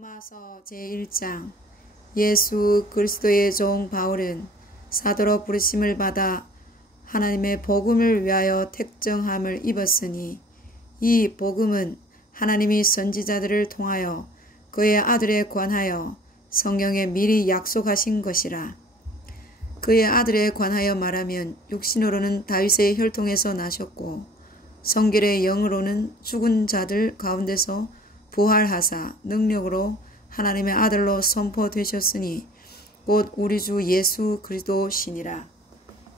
로마서 제1장. 예수 그리스도의 종 바울은 사도로 부르심을 받아 하나님의 복음을 위하여 택정함을 입었으니 이 복음은 하나님이 선지자들을 통하여 그의 아들에 관하여 성경에 미리 약속하신 것이라. 그의 아들에 관하여 말하면 육신으로는 다윗의 혈통에서 나셨고 성결의 영으로는 죽은 자들 가운데서 부활하사 능력으로 하나님의 아들로 선포되셨으니 곧 우리 주 예수 그리스도시니라.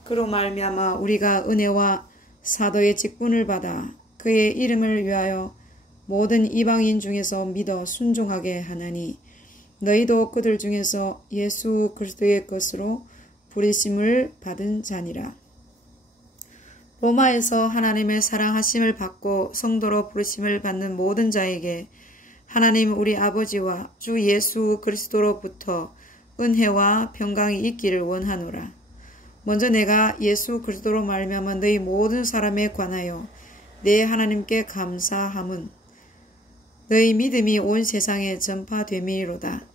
그로 말미암아 우리가 은혜와 사도의 직분을 받아 그의 이름을 위하여 모든 이방인 중에서 믿어 순종하게 하나니 너희도 그들 중에서 예수 그리스도의 것으로 부르심을 받은 자니라. 로마에서 하나님의 사랑하심을 받고 성도로 부르심을 받는 모든 자에게 하나님 우리 아버지와 주 예수 그리스도로부터 은혜와 평강이 있기를 원하노라. 먼저 내가 예수 그리스도로 말미암아 너희 모든 사람에 관하여 내 하나님께 감사함은 너희 믿음이 온 세상에 전파됨이로다.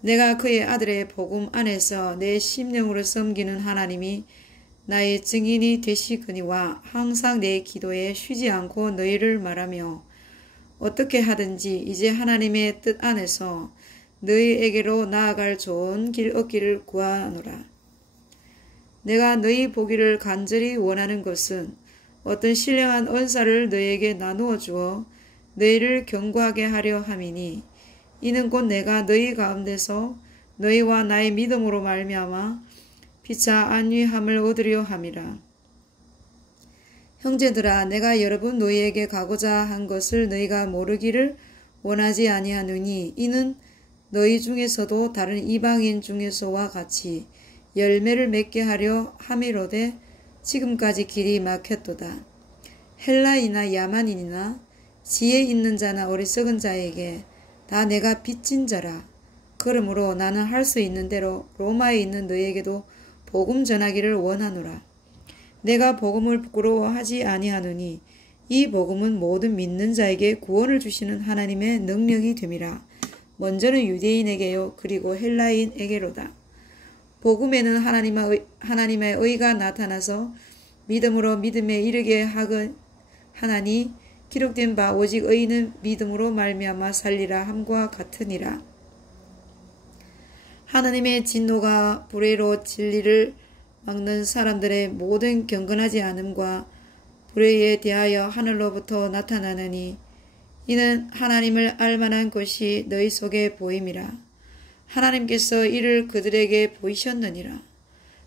내가 그의 아들의 복음 안에서 내 심령으로 섬기는 하나님이 나의 증인이 되시거니와 항상 내 기도에 쉬지 않고 너희를 말하며 어떻게 하든지 이제 하나님의 뜻 안에서 너희에게로 나아갈 좋은 길 얻기를 구하노라. 내가 너희 보기를 간절히 원하는 것은 어떤 신령한 은사를 너희에게 나누어 주어 너희를 견고하게 하려 함이니 이는 곧 내가 너희 가운데서 너희와 나의 믿음으로 말미암아 피차 안위함을 얻으려 함이라. 형제들아, 내가 여러 번 너희에게 가고자 한 것을 너희가 모르기를 원하지 아니하노니 이는 너희 중에서도 다른 이방인 중에서와 같이 열매를 맺게 하려 함이로되 지금까지 길이 막혔도다. 헬라이나 야만인이나 지혜 있는 자나 어리석은 자에게 다 내가 빚진 자라. 그러므로 나는 할 수 있는 대로 로마에 있는 너희에게도 복음 전하기를 원하노라. 내가 복음을 부끄러워하지 아니하노니 이 복음은 모든 믿는 자에게 구원을 주시는 하나님의 능력이 됨이라. 먼저는 유대인에게요 그리고 헬라인에게로다. 복음에는 하나님의 의가 나타나서 믿음으로 믿음에 이르게 하나니 기록된 바 오직 의인은 믿음으로 말미암아 살리라 함과 같으니라. 하나님의 진노가 불의로 진리를 막는 사람들의 모든 경건하지 않음과 불의에 대하여 하늘로부터 나타나느니 이는 하나님을 알만한 것이 너희 속에 보임이라. 하나님께서 이를 그들에게 보이셨느니라.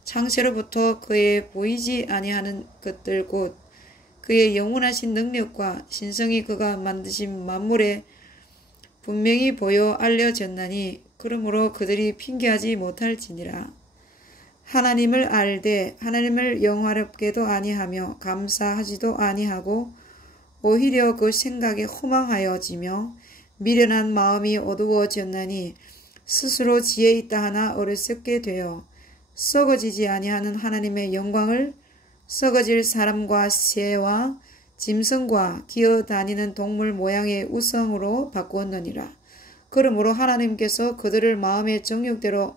창세로부터 그의 보이지 아니하는 것들 곧 그의 영원하신 능력과 신성이 그가 만드신 만물에 분명히 보여 알려졌나니 그러므로 그들이 핑계하지 못할지니라. 하나님을 알되 하나님을 영화롭게도 아니하며 감사하지도 아니하고 오히려 그 생각에 허망하여지며 미련한 마음이 어두워졌나니 스스로 지혜 있다 하나 어리석게 되어 썩어지지 아니하는 하나님의 영광을 썩어질 사람과 새와 짐승과 기어다니는 동물 모양의 우성으로 바꾸었느니라. 그러므로 하나님께서 그들을 마음의 정욕대로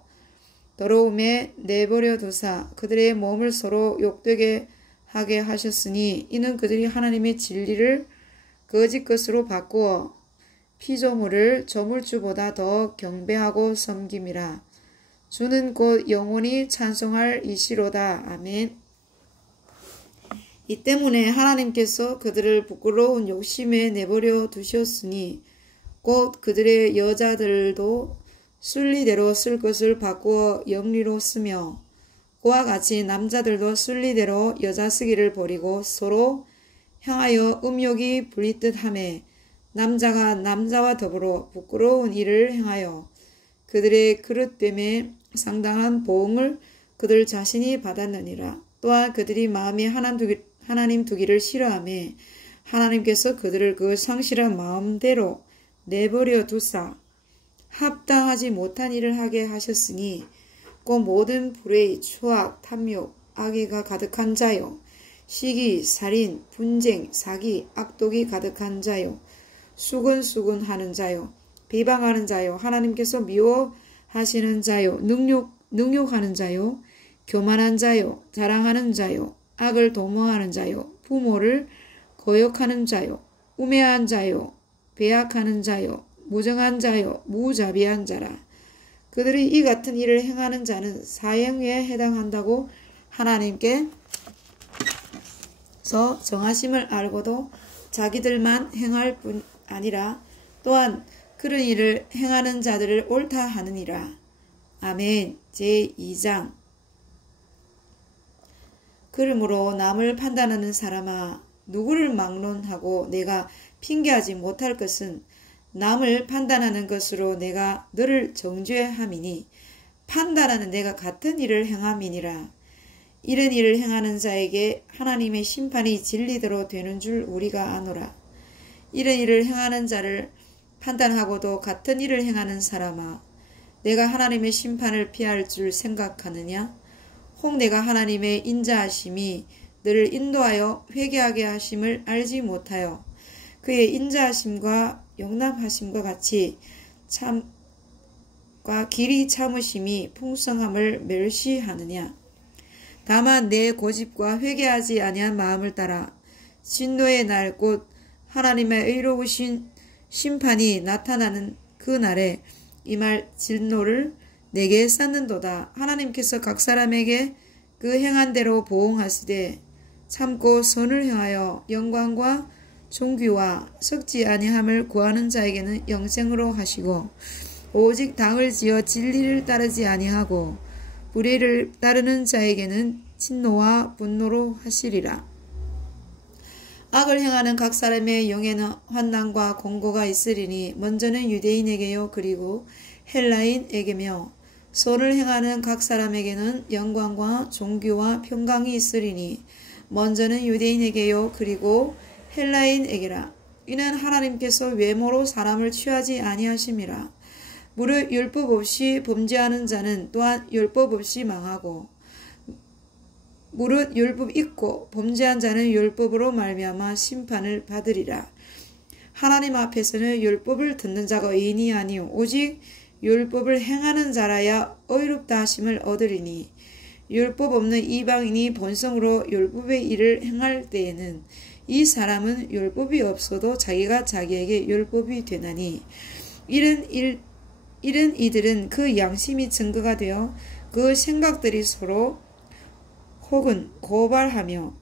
더러움에 내버려 두사 그들의 몸을 서로 욕되게 하게 하셨으니 이는 그들이 하나님의 진리를 거짓 것으로 바꾸어 피조물을 조물주보다 더 경배하고 섬김이라. 주는 곧 영원히 찬송할 이시로다. 아멘. 이 때문에 하나님께서 그들을 부끄러운 욕심에 내버려 두셨으니 곧 그들의 여자들도 순리대로 쓸 것을 바꾸어 영리로 쓰며 그와 같이 남자들도 순리대로 여자 쓰기를 버리고 서로 향하여 음욕이 불리듯 하매 남자가 남자와 더불어 부끄러운 일을 행하여 그들의 그릇됨에 상당한 보응을 그들 자신이 받았느니라. 또한 그들이 마음에 하나님 두기를 싫어하며 하나님께서 그들을 그 상실한 마음대로 내버려 두사 합당하지 못한 일을 하게 하셨으니 곧 모든 불의, 추악, 탐욕, 악의가 가득한 자요 시기, 살인, 분쟁, 사기, 악독이 가득한 자요 수근수근하는 자요 비방하는 자요, 하나님께서 미워하시는 자요, 능욕하는 자요, 교만한 자요, 자랑하는 자요, 악을 도모하는 자요, 부모를 거역하는 자요, 우매한 자요, 배약하는 자요, 무정한 자요, 무자비한 자라. 그들이 이 같은 일을 행하는 자는 사형에 해당한다고 하나님께서 정하심을 알고도 자기들만 행할 뿐 아니라 또한 그런 일을 행하는 자들을 옳다 하느니라. 아멘. 제2장. 그러므로 남을 판단하는 사람아, 누구를 막론하고 내가 핑계하지 못할 것은 남을 판단하는 것으로 내가 너를 정죄함이니 판단하는 내가 같은 일을 행함이니라. 이런 일을 행하는 자에게 하나님의 심판이 진리대로 되는 줄 우리가 아노라. 이런 일을 행하는 자를 판단하고도 같은 일을 행하는 사람아, 내가 하나님의 심판을 피할 줄 생각하느냐? 혹 내가 하나님의 인자하심이 너를 인도하여 회개하게 하심을 알지 못하여 그의 인자하심과 용납하심과 같이 참과 길이 참으심이 풍성함을 멸시하느냐? 다만 내 고집과 회개하지 아니한 마음을 따라 진노의 날 곧 하나님의 의로우신 심판이 나타나는 그 날에 이 말 진노를 내게 쌓는도다. 하나님께서 각 사람에게 그 행한 대로 보응하시되 참고 선을 행하여 영광과 존귀와 썩지 아니함을 구하는 자에게는 영생으로 하시고 오직 당을 지어 진리를 따르지 아니하고 불의를 따르는 자에게는 진노와 분노로 하시리라. 악을 행하는 각 사람의 영에는 환난과 공고가 있으리니 먼저는 유대인에게요 그리고 헬라인에게며 선을 행하는 각 사람에게는 영광과 존귀와 평강이 있으리니 먼저는 유대인에게요 그리고 헬라인에게라. 이는 하나님께서 외모로 사람을 취하지 아니하심이라. 무릇 율법 없이 범죄하는 자는 또한 율법 없이 망하고 무릇 율법 있고 범죄한 자는 율법으로 말미암아 심판을 받으리라. 하나님 앞에서는 율법을 듣는 자가 의인이 아니오 오직 율법을 행하는 자라야 의롭다 하심을 얻으리니 율법 없는 이방인이 본성으로 율법의 일을 행할 때에는 이 사람은 율법이 없어도 자기가 자기에게 율법이 되나니 이런 이들은 그 양심이 증거가 되어 그 생각들이 서로 혹은 고발하며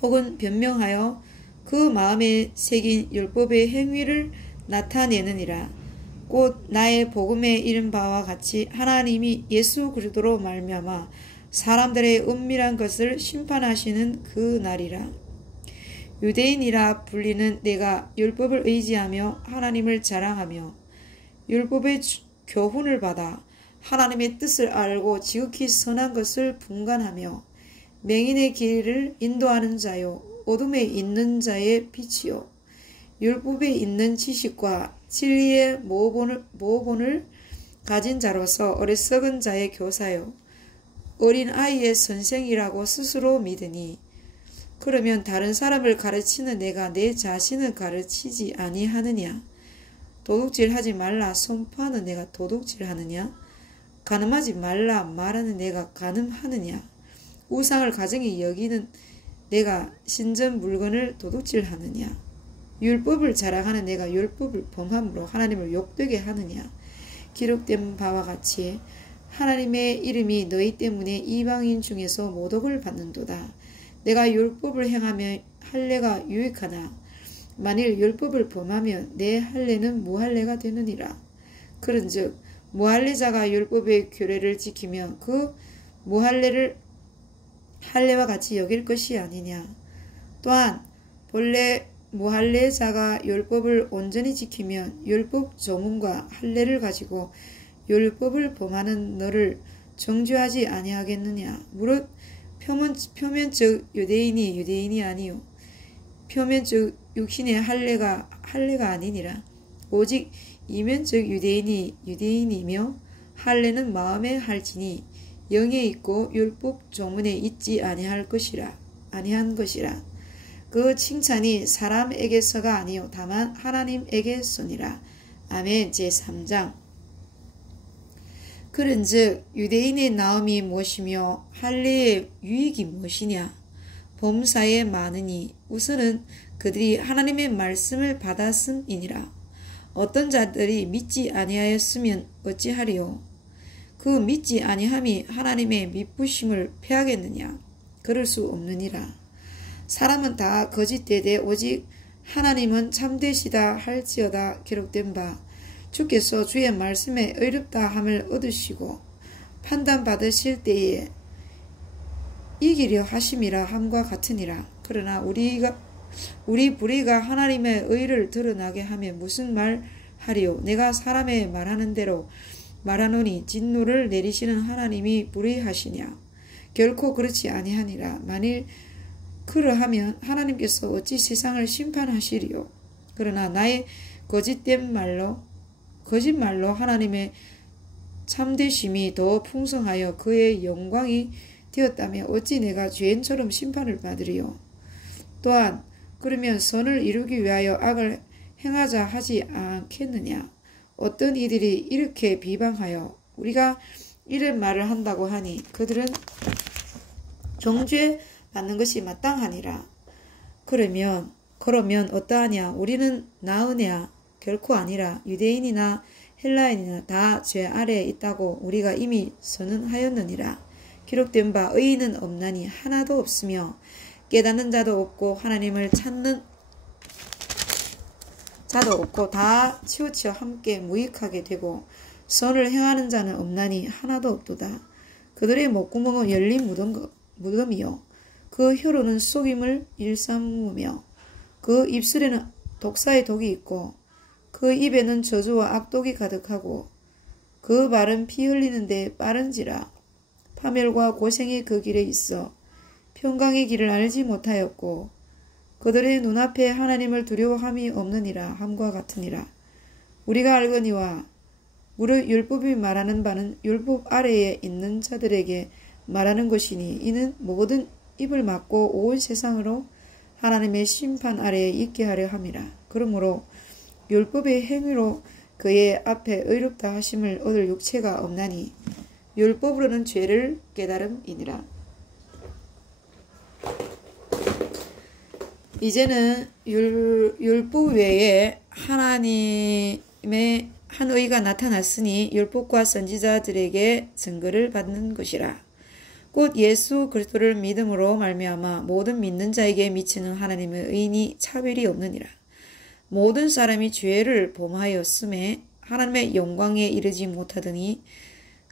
혹은 변명하여 그 마음에 새긴 율법의 행위를 나타내느니라. 곧 나의 복음에 이른 바와 같이 하나님이 예수 그리스도로 말미암아 사람들의 은밀한 것을 심판하시는 그 날이라. 유대인이라 불리는 내가 율법을 의지하며 하나님을 자랑하며 율법의 교훈을 받아 하나님의 뜻을 알고 지극히 선한 것을 분간하며 맹인의 길을 인도하는 자요 어둠에 있는 자의 빛이요 율법에 있는 지식과 진리의 모본을 가진 자로서 어리석은 자의 교사요 어린 아이의 선생이라고 스스로 믿으니 그러면 다른 사람을 가르치는 내가 내 자신을 가르치지 아니하느냐? 도둑질하지 말라 선포하는 내가 도둑질하느냐? 간음하지 말라 말하는 내가 간음하느냐? 우상을 가정히 여기는 내가 신전 물건을 도둑질하느냐? 율법을 자랑하는 내가 율법을 범함으로 하나님을 욕되게 하느냐? 기록된 바와 같이 하나님의 이름이 너희 때문에 이방인 중에서 모독을 받는도다. 내가 율법을 행하면 할례가 유익하나 만일 율법을 범하면 내 할례는 무할례가 되느니라. 그런즉 무할례자가 율법의 규례를 지키며 그 무할례를 할례와 같이 여길 것이 아니냐. 또한 본래 무할례자가 율법을 온전히 지키면 율법 조문과 할례를 가지고 율법을 범하는 너를 정죄하지 아니하겠느냐. 무릇 표면적 유대인이 아니요 표면적 육신의 할례가 아니니라. 오직 이면적 유대인이며 할례는 마음에 할지니 영에 있고 율법 조문에 있지 아니한 것이라. 그 칭찬이 사람에게서가 아니요 다만 하나님에게서니라. 아멘. 제3장. 그런즉 유대인의 나음이 무엇이며 할례의 유익이 무엇이냐. 범사에 많으니 우선은 그들이 하나님의 말씀을 받았음이니라. 어떤 자들이 믿지 아니하였으면 어찌하리요. 그 믿지 아니함이 하나님의 미쁘심을 패하겠느냐. 그럴 수 없느니라. 사람은 다 거짓되되 오직 하나님은 참되시다 할지어다 기록된 바 주께서 주의 말씀에 의롭다 함을 얻으시고 판단받으실 때에 이기려 하심이라 함과 같으니라. 그러나 우리 불의가 하나님의 의를 드러나게 하며 무슨 말 하리요. 내가 사람의 말하는 대로 말하노니 진노를 내리시는 하나님이 불의하시냐. 결코 그렇지 아니하니라. 만일 그러하면 하나님께서 어찌 세상을 심판하시리요. 그러나 나의 거짓말로 하나님의 참되심이 더 풍성하여 그의 영광이 되었다면 어찌 내가 죄인처럼 심판을 받으리요. 또한 그러면 선을 이루기 위하여 악을 행하자 하지 않겠느냐. 어떤 이들이 이렇게 비방하여 우리가 이런 말을 한다고 하니 그들은 정죄 받는 것이 마땅하니라. 그러면 어떠하냐. 우리는 나으냐. 결코 아니라. 유대인이나 헬라인이나 다 죄 아래에 있다고 우리가 이미 선언하였느니라. 기록된 바 의인은 없나니 하나도 없으며 깨닫는 자도 없고 하나님을 찾는 자도 없고 다 치우쳐 함께 무익하게 되고 선을 행하는 자는 없나니 하나도 없도다. 그들의 목구멍은 열린 무덤이요 그 혀로는 속임을 일삼으며 그 입술에는 독사의 독이 있고 그 입에는 저주와 악독이 가득하고 그 발은 피 흘리는데 빠른지라. 파멸과 고생이 그 길에 있어 평강의 길을 알지 못하였고 그들의 눈앞에 하나님을 두려워함이 없느니라 함과 같으니라. 우리가 알거니와 무릇 율법이 말하는 바는 율법 아래에 있는 자들에게 말하는 것이니 이는 모든 입을 막고 온 세상으로 하나님의 심판 아래에 있게 하려 함이라. 그러므로 율법의 행위로 그의 앞에 의롭다 하심을 얻을 육체가 없나니 율법으로는 죄를 깨달음이니라. 이제는 율법 외에 하나님의 한 의가 나타났으니 율법과 선지자들에게 증거를 받는 것이라. 곧 예수 그리스도를 믿음으로 말미암아 모든 믿는 자에게 미치는 하나님의 의인이 차별이 없느니라. 모든 사람이 죄를 범하였음에 하나님의 영광에 이르지 못하더니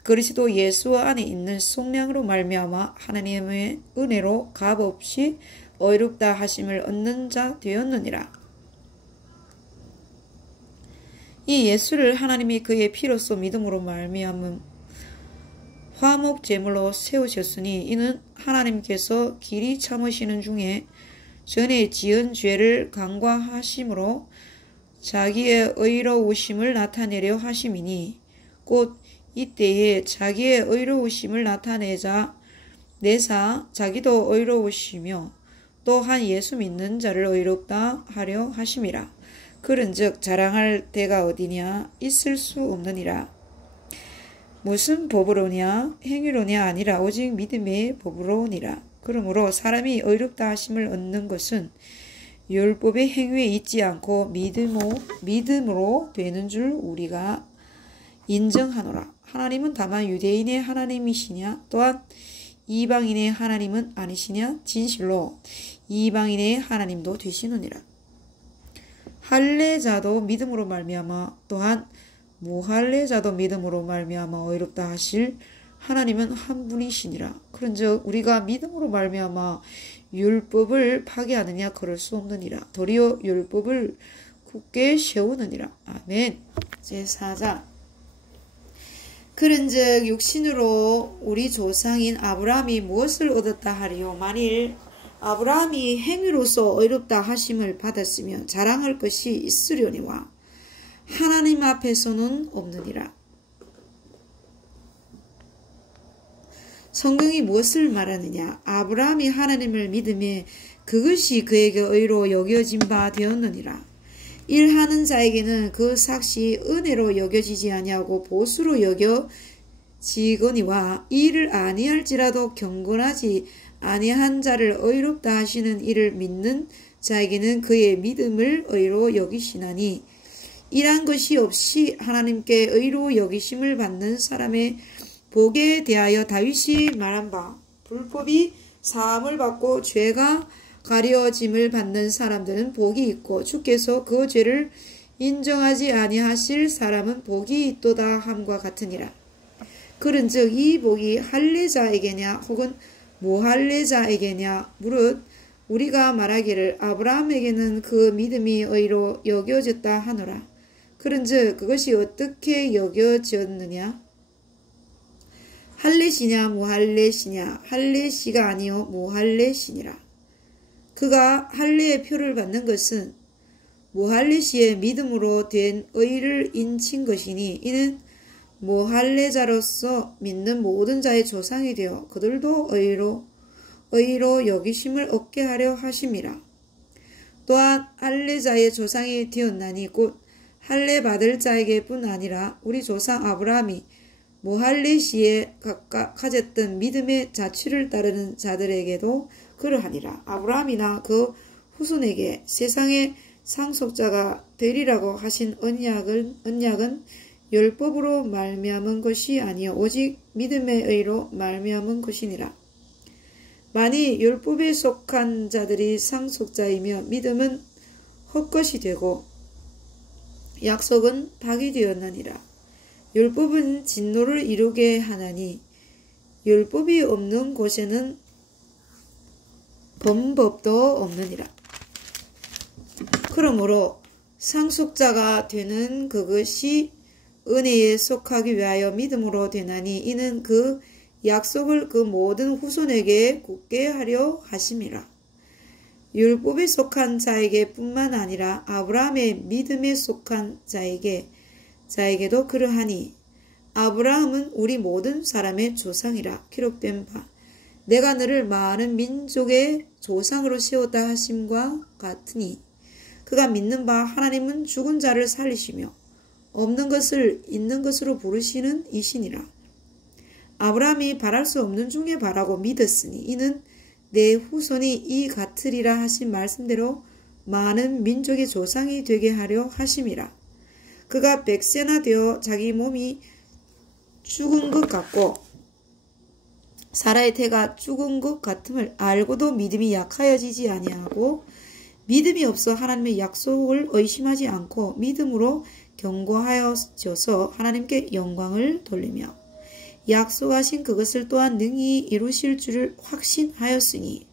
그리스도 예수 안에 있는 속량으로 말미암아 하나님의 은혜로 값없이 의롭다 하심을 얻는 자 되었느니라. 이 예수를 하나님이 그의 피로써 믿음으로 말미암음 화목 제물로 세우셨으니 이는 하나님께서 길이 참으시는 중에 전에 지은 죄를 간과하심으로 자기의 의로우심을 나타내려 하심이니 곧 이때에 자기의 의로우심을 나타내자 내사 자기도 의로우시며 또한 예수 믿는 자를 의롭다 하려 하심이라. 그런즉 자랑할 데가 어디냐. 있을 수 없느니라. 무슨 법으로냐 행위로냐 아니라 오직 믿음의 법으로니라. 그러므로 사람이 의롭다 하심을 얻는 것은 율법의 행위에 있지 않고 믿음으로 되는 줄 우리가 인정하노라. 하나님은 다만 유대인의 하나님이시냐 또한 이방인의 하나님은 아니시냐. 진실로 이방인의 하나님도 되시느니라. 할례자도 믿음으로 말미암아 또한 무할례자도 믿음으로 말미암아 의롭다 하실 하나님은 한 분이시니라. 그런즉 우리가 믿음으로 말미암아 율법을 파괴하느냐. 그럴 수 없느니라. 도리어 율법을 굳게 세우느니라. 아멘. 제4장. 그런즉 육신으로 우리 조상인 아브라함이 무엇을 얻었다 하리요. 만일 아브라함이 행위로서 의롭다 하심을 받았으면 자랑할 것이 있으려니와 하나님 앞에서는 없느니라. 성경이 무엇을 말하느냐. 아브라함이 하나님을 믿음에 그것이 그에게 의로 여겨진 바 되었느니라. 일하는 자에게는 그 삭시 은혜로 여겨지지 아니하고 보수로 여겨지거니와 일을 아니할지라도 경건하지 아니한 자를 의롭다 하시는 이를 믿는 자에게는 그의 믿음을 의로 여기시나니 일한 것이 없이 하나님께 의로 여기심을 받는 사람의 복에 대하여 다윗이 말한 바 불법이 사함을 받고 죄가 가려짐을 받는 사람들은 복이 있고 주께서 그 죄를 인정하지 아니하실 사람은 복이 있도다 함과 같으니라. 그런즉 이 복이 할례자에게냐 혹은 무할례자에게냐 무릇 우리가 말하기를 아브라함에게는 그 믿음이 의로 여겨졌다 하노라. 그런즉 그것이 어떻게 여겨졌느냐? 할례시냐 무할례시냐? 할례시가 아니요 무할례시니라. 그가 할례의 표를 받는 것은 무할례시의 믿음으로 된 의를 인친 것이니 이는 무할례자로서 믿는 모든 자의 조상이 되어 그들도 의로 여기심을 얻게 하려 하심이라. 또한 할례자의 조상이 되었나니 곧 할례 받을 자에게뿐 아니라 우리 조상 아브라함이 무할례시에 가졌던 믿음의 자취를 따르는 자들에게도 그러하니라. 아브라함이나 그 후손에게 세상의 상속자가 되리라고 하신 언약은 율법으로 말미암은 것이 아니요 오직 믿음의 의로 말미암은 것이니라. 만일 율법에 속한 자들이 상속자이며 믿음은 헛것이 되고 약속은 닭이 되었느니라. 율법은 진노를 이루게 하나니 율법이 없는 곳에는 범법도 없느니라. 그러므로 상속자가 되는 그것이 은혜에 속하기 위하여 믿음으로 되나니 이는 그 약속을 그 모든 후손에게 굳게 하려 하심이라. 율법에 속한 자에게 뿐만 아니라 아브라함의 믿음에 속한 자에게도 그러하니 아브라함은 우리 모든 사람의 조상이라 기록된 바 내가 너를 많은 민족의 조상으로 세웠다 하심과 같으니 그가 믿는 바 하나님은 죽은 자를 살리시며 없는 것을 있는 것으로 부르시는 이시니라. 아브라함이 바랄 수 없는 중에 바라고 믿었으니 이는 내 후손이 이 같으리라 하신 말씀대로 많은 민족의 조상이 되게 하려 하심이라. 그가 100세나 되어 자기 몸이 죽은 것 같고 사라의 태가 죽은 것 같음을 알고도 믿음이 약하여지지 아니하고 믿음이 없어 하나님의 약속을 의심하지 않고 믿음으로 견고하여져서 하나님께 영광을 돌리며 약속하신 그것을 또한 능히 이루실 줄을 확신하였으니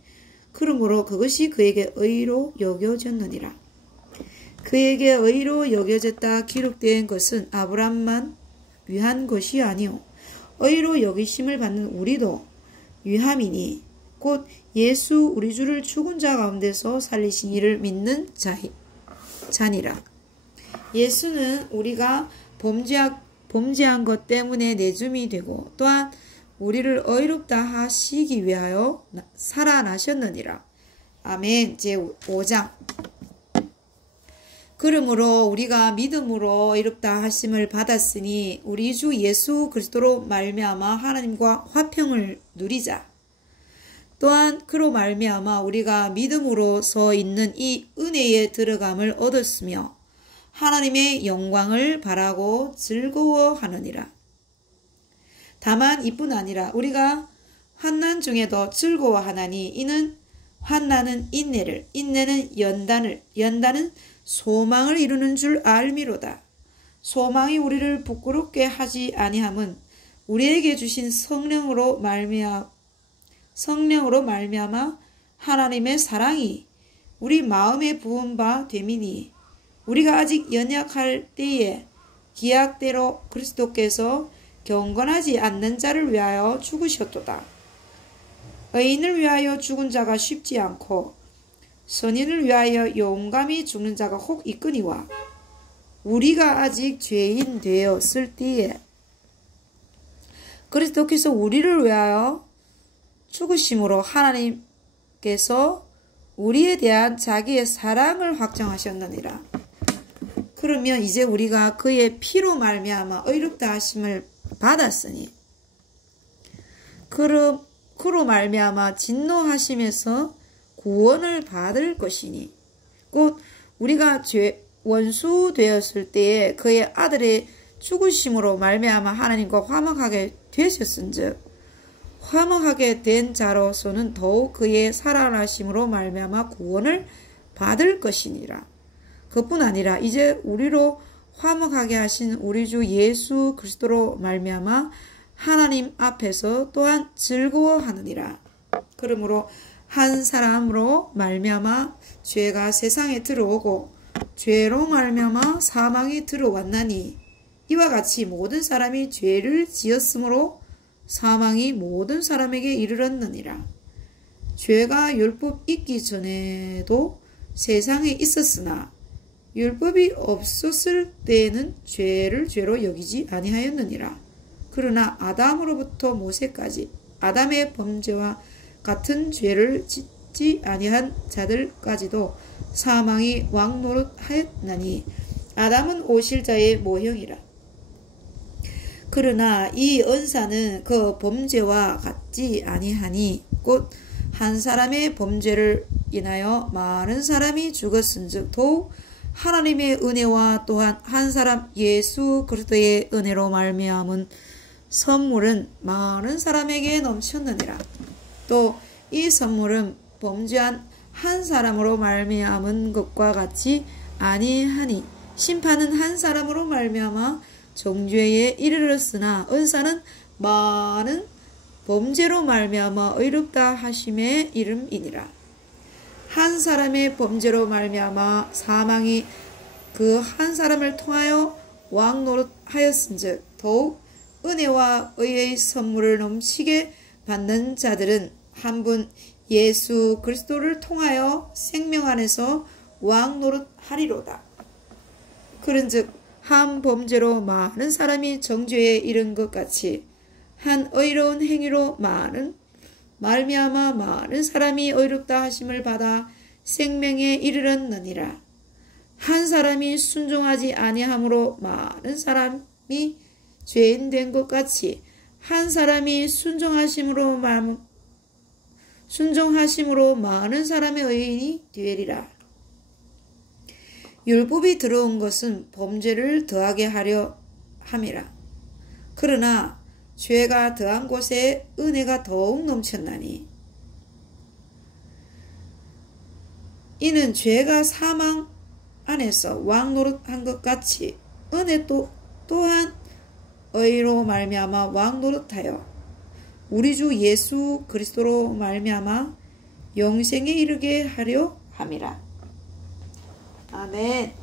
그러므로 그것이 그에게 의로 여겨졌느니라. 그에게 의로 여겨졌다 기록된 것은 아브라함만 위한 것이 아니오 의로 여기심을 받는 우리도 위함이니 곧 예수 우리 주를 죽은 자 가운데서 살리신 이를 믿는 자니라. 예수는 우리가 범죄한 것 때문에 내줌이 되고 또한 우리를 의롭다 하시기 위하여 살아나셨느니라. 아멘. 제5장. 그러므로 우리가 믿음으로 의롭다 하심을 받았으니 우리 주 예수 그리스도로 말미암아 하나님과 화평을 누리자. 또한 그로 말미암아 우리가 믿음으로서 있는 이 은혜에 들어감을 얻었으며 하나님의 영광을 바라고 즐거워하느니라. 다만 이뿐 아니라 우리가 환난 중에도 즐거워하나니 이는 환난은 인내를, 인내는 연단은 소망을 이루는 줄 알미로다. 소망이 우리를 부끄럽게 하지 아니함은 우리에게 주신 성령으로 말미암아 하나님의 사랑이 우리 마음에 부은 바 됨이니 우리가 아직 연약할 때에 기약대로 그리스도께서 경건하지 않는 자를 위하여 죽으셨도다. 의인을 위하여 죽은 자가 쉽지 않고 선인을 위하여 용감히 죽는 자가 혹 있거니와 우리가 아직 죄인 되었을 때에 그리스도께서 우리를 위하여 죽으심으로 하나님께서 우리에 대한 자기의 사랑을 확정하셨느니라. 그러면 이제 우리가 그의 피로 말미암아 의롭다 하심을 받았으니 그로 말미암아 진노하심에서 구원을 받을 것이니 곧 우리가 원수 되었을 때에 그의 아들의 죽으심으로 말미암아 하나님과 화목하게 되셨은즉 화목하게 된 자로서는 더욱 그의 살아나심으로 말미암아 구원을 받을 것이니라. 그뿐 아니라 이제 우리로 화목하게 하신 우리 주 예수 그리스도로 말미암아 하나님 앞에서 또한 즐거워하느니라. 그러므로 한 사람으로 말미암아 죄가 세상에 들어오고 죄로 말미암아 사망이 들어왔나니 이와 같이 모든 사람이 죄를 지었으므로 사망이 모든 사람에게 이르렀느니라. 죄가 율법 있기 전에도 세상에 있었으나 율법이 없었을 때에는 죄를 죄로 여기지 아니하였느니라. 그러나 아담으로부터 모세까지 아담의 범죄와 같은 죄를 짓지 아니한 자들까지도 사망이 왕노릇하였나니 아담은 오실자의 모형이라. 그러나 이 언사는 그 범죄와 같지 아니하니 곧 한 사람의 범죄를 인하여 많은 사람이 죽었은즉 더욱 하나님의 은혜와 또한 한 사람 예수 그리스도의 은혜로 말미암은 선물은 많은 사람에게 넘쳤느니라. 또 이 선물은 범죄한 한 사람으로 말미암은 것과 같이 아니하니 심판은 한 사람으로 말미암아 정죄에 이르렀으나 은사는 많은 범죄로 말미암아 의롭다 하심의 이름이니라. 한 사람의 범죄로 말미암아 사망이 그 한 사람을 통하여 왕노릇하였은즉 더욱 은혜와 의의 선물을 넘치게 받는 자들은 한 분 예수 그리스도를 통하여 생명 안에서 왕노릇하리로다. 그런즉 한 범죄로 많은 사람이 정죄에 이른 것 같이 한 의로운 행위로 말미암아 많은 사람이 의롭다 하심을 받아 생명에 이르렀느니라. 한 사람이 순종하지 아니함으로 많은 사람이 죄인 된 것 같이 한 사람이 순종하심으로 많은 사람의 의인이 되리라. 율법이 들어온 것은 범죄를 더하게 하려 함이라. 그러나 죄가 더한 곳에 은혜가 더욱 넘쳤나니 이는 죄가 사망 안에서 왕노릇한 것 같이 은혜 또한 의로 말미암아 왕노릇하여 우리 주 예수 그리스도로 말미암아 영생에 이르게 하려 함이라. 아멘.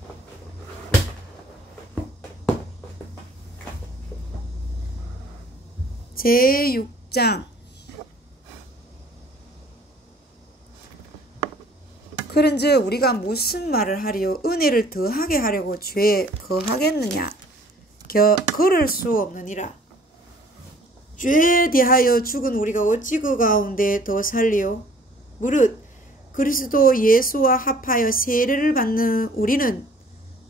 제6장. 그런즉 우리가 무슨 말을 하리요? 은혜를 더하게 하려고 죄에 거하겠느냐? 그럴 수 없느니라. 죄에 대하여 죽은 우리가 어찌 그 가운데 더 살리요? 무릇 그리스도 예수와 합하여 세례를 받는 우리는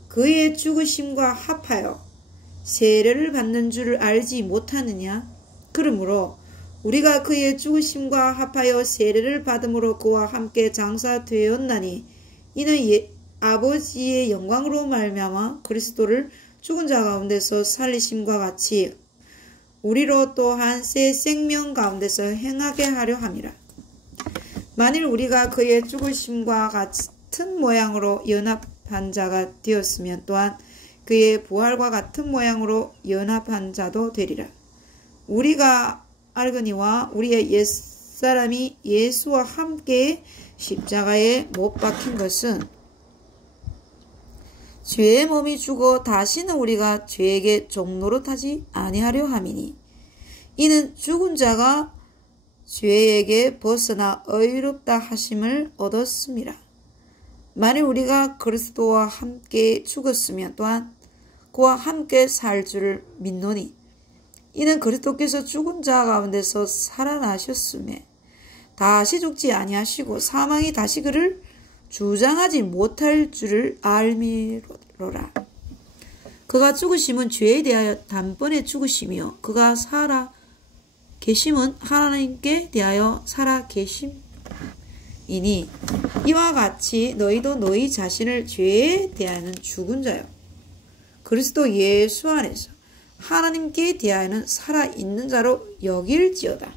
그의 죽으심과 합하여 세례를 받는 줄을 알지 못하느냐? 그러므로 우리가 그의 죽으심과 합하여 세례를 받음으로 그와 함께 장사되었나니 이는 아버지의 영광으로 말미암아 그리스도를 죽은 자 가운데서 살리심과 같이 우리로 또한 새 생명 가운데서 행하게 하려 함이라. 만일 우리가 그의 죽으심과 같은 모양으로 연합한 자가 되었으면 또한 그의 부활과 같은 모양으로 연합한 자도 되리라. 우리가 알거니와 우리의 옛사람이 예수와 함께 십자가에 못 박힌 것은 죄의 몸이 죽어 다시는 우리가 죄에게 종노릇하지 아니하려 함이니 이는 죽은 자가 죄에게 벗어나 의롭다 하심을 얻었습니다. 만일 우리가 그리스도와 함께 죽었으면 또한 그와 함께 살 줄을 믿노니 이는 그리스도께서 죽은 자 가운데서 살아나셨음에 다시 죽지 아니하시고 사망이 다시 그를 주장하지 못할 줄을 알미로라. 그가 죽으심은 죄에 대하여 단번에 죽으심이요 그가 살아 계심은 하나님께 대하여 살아 계심이니 이와 같이 너희도 너희 자신을 죄에 대하여는 죽은 자요 그리스도 예수 안에서 하나님께 대하여는 살아있는 자로 여길지어다.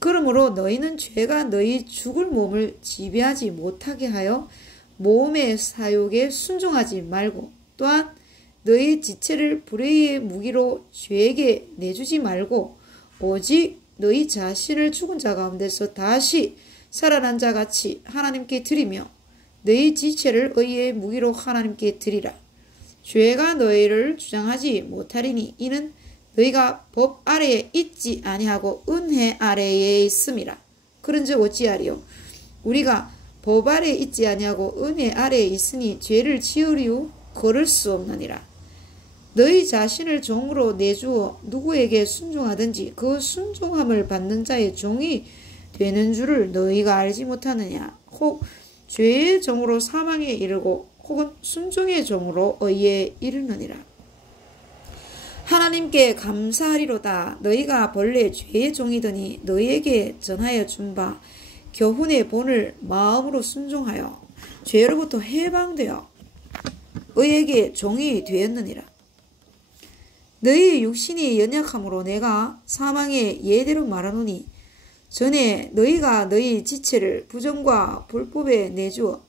그러므로 너희는 죄가 너희 죽을 몸을 지배하지 못하게 하여 몸의 사욕에 순종하지 말고 또한 너희 지체를 불의의 무기로 죄에게 내주지 말고 오직 너희 자신을 죽은 자 가운데서 다시 살아난 자 같이 하나님께 드리며 너희 지체를 의의 무기로 하나님께 드리라. 죄가 너희를 주장하지 못하리니 이는 너희가 법 아래에 있지 아니하고 은혜 아래에 있음이라. 그런즉 어찌하리요? 우리가 법 아래에 있지 아니하고 은혜 아래에 있으니 죄를 지으리오 걸을 수 없느니라. 너희 자신을 종으로 내주어 누구에게 순종하든지 그 순종함을 받는 자의 종이 되는 줄을 너희가 알지 못하느냐. 혹 죄의 종으로 사망에 이르고 혹은 순종의 종으로 의에 이르느니라. 하나님께 감사하리로다. 너희가 본래 죄의 종이더니 너희에게 전하여 준 바 교훈의 본을 마음으로 순종하여 죄로부터 해방되어 의에게 종이 되었느니라. 너희 육신이 연약함으로 내가 사망의 예대로 말하노니 전에 너희가 너희 지체를 부정과 불법에 내주어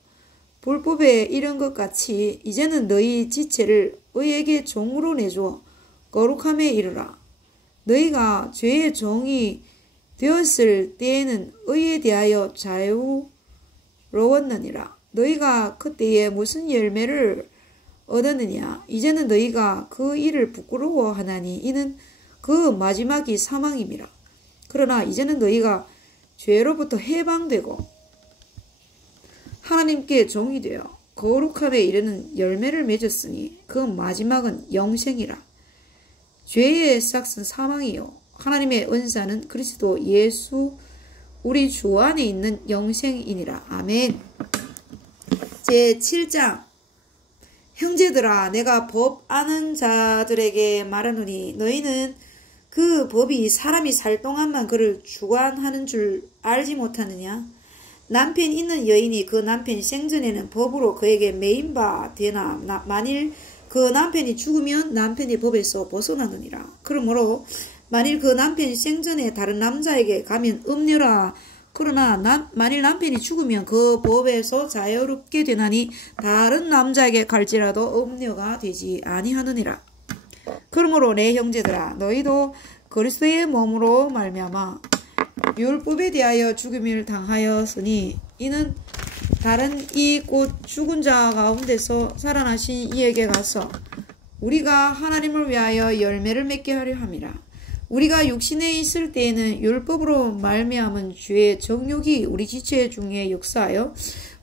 불법에 이른 것 같이 이제는 너희 지체를 의에게 종으로 내주어 거룩함에 이르라. 너희가 죄의 종이 되었을 때에는 의에 대하여 자유로웠느니라. 너희가 그때에 무슨 열매를 얻었느냐. 이제는 너희가 그 일을 부끄러워하나니 이는 그 마지막이 사망임이라. 그러나 이제는 너희가 죄로부터 해방되고 하나님께 종이 되어 거룩함에 이르는 열매를 맺었으니 그 마지막은 영생이라. 죄의 싹은 사망이요 하나님의 은사는 그리스도 예수 우리 주 안에 있는 영생이니라. 아멘. 제7장 형제들아 내가 법 아는 자들에게 말하노니 너희는 그 법이 사람이 살 동안만 그를 주관하는 줄 알지 못하느냐. 남편 있는 여인이 그 남편이 생전에는 법으로 그에게 매인 바 되나 만일 그 남편이 죽으면 남편이 법에서 벗어나느니라. 그러므로 만일 그 남편이 생전에 다른 남자에게 가면 음녀라. 그러나 만일 남편이 죽으면 그 법에서 자유롭게 되나니 다른 남자에게 갈지라도 음녀가 되지 아니하느니라. 그러므로 내 형제들아 너희도 그리스도의 몸으로 말미암아 율법에 대하여 죽임을 당하였으니 이는 다른 이 곧 죽은 자 가운데서 살아나신 이에게 가서 우리가 하나님을 위하여 열매를 맺게 하려 함이라. 우리가 육신에 있을 때에는 율법으로 말미암은 죄의 정욕이 우리 지체 중에 역사하여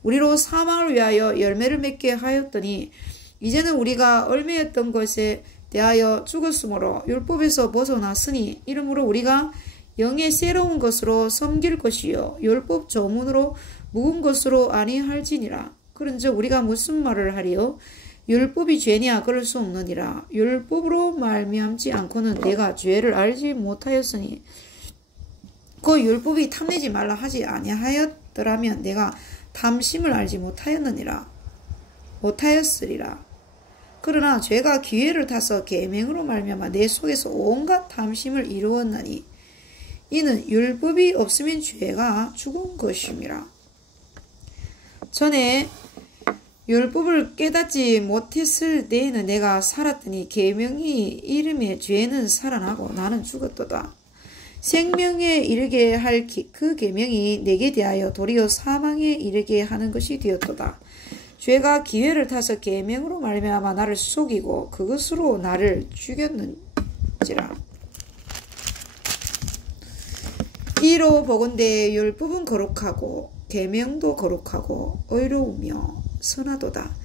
우리로 사망을 위하여 열매를 맺게 하였더니 이제는 우리가 얽매였던 것에 대하여 죽었으므로 율법에서 벗어났으니 이러므로 우리가 영의 새로운 것으로 섬길 것이요 율법 조문으로 묵은 것으로 아니할지니라. 그런즉 우리가 무슨 말을 하리요? 율법이 죄냐? 그럴 수 없느니라. 율법으로 말미암지 않고는 내가 죄를 알지 못하였으니 그 율법이 탐내지 말라 하지 아니하였더라면 내가 탐심을 알지 못하였으리라. 그러나 죄가 기회를 타서 계명으로 말미암아 내 속에서 온갖 탐심을 이루었나니 이는 율법이 없으면 죄가 죽은 것임이라. 전에 율법을 깨닫지 못했을 때에는 내가 살았더니 계명이 이름에 죄는 살아나고 나는 죽었도다. 생명에 이르게 할 그 계명이 내게 대하여 도리어 사망에 이르게 하는 것이 되었도다. 죄가 기회를 타서 계명으로 말미암아 나를 속이고 그것으로 나를 죽였는지라. 이로 보건대 율법은 거룩하고 계명도 거룩하고 의로우며 선하도다.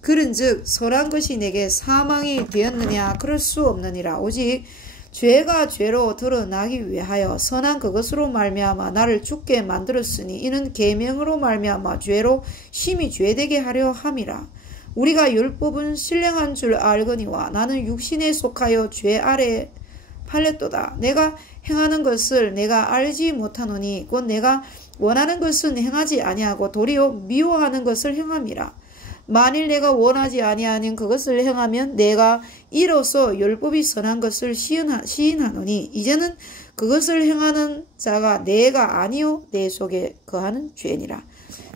그런즉 선한 것이 내게 사망이 되었느냐? 그럴 수 없느니라. 오직 죄가 죄로 드러나기 위하여 선한 그것으로 말미암아 나를 죽게 만들었으니 이는 계명으로 말미암아 죄로 심히 죄되게 하려 함이라. 우리가 율법은 신령한 줄 알거니와 나는 육신에 속하여 죄 아래 팔렸도다. 내가 행하는 것을 내가 알지 못하노니 곧 내가 원하는 것은 행하지 아니하고 도리어 미워하는 것을 행함이라. 만일 내가 원하지 아니하는 그것을 행하면 내가 이로써 율법이 선한 것을 시인하노니 이제는 그것을 행하는 자가 내가 아니요 내 속에 거하는 죄니라.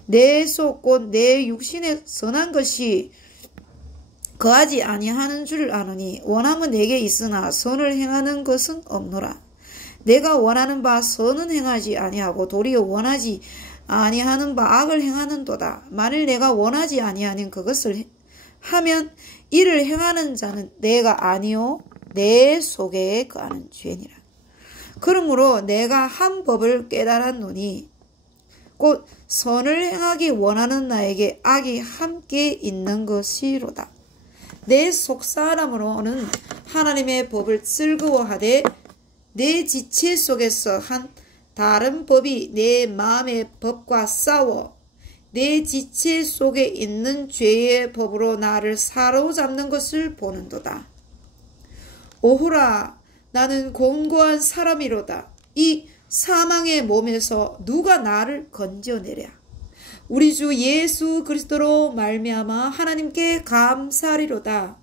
내 속 곧 내 육신에 선한 것이 거하지 아니하는 줄 아노니 원함은 내게 있으나 선을 행하는 것은 없노라. 내가 원하는 바 선은 행하지 아니하고 도리어 원하지 아니하는 바 악을 행하는도다. 만일 내가 원하지 아니하는 그것을 하면 이를 행하는 자는 내가 아니요 내 속에 거하는 죄니라. 그러므로 내가 한 법을 깨달았노니 곧 선을 행하기 원하는 나에게 악이 함께 있는 것이로다. 내 속사람으로는 하나님의 법을 즐거워하되 내 지체 속에서 한 다른 법이 내 마음의 법과 싸워 내 지체 속에 있는 죄의 법으로 나를 사로잡는 것을 보는도다. 오호라, 나는 곤고한 사람이로다. 이 사망의 몸에서 누가 나를 건져내랴. 우리 주 예수 그리스도로 말미암아 하나님께 감사하리로다.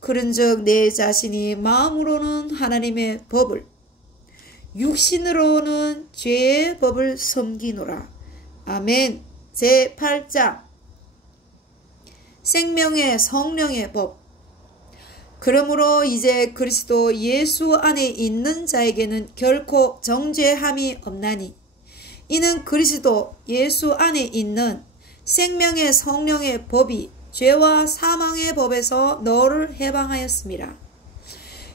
그런즉 내 자신이 마음으로는 하나님의 법을 육신으로는 죄의 법을 섬기노라. 아멘. 제8장 생명의 성령의 법. 그러므로 이제 그리스도 예수 안에 있는 자에게는 결코 정죄함이 없나니 이는 그리스도 예수 안에 있는 생명의 성령의 법이 죄와 사망의 법에서 너를 해방하였습니다.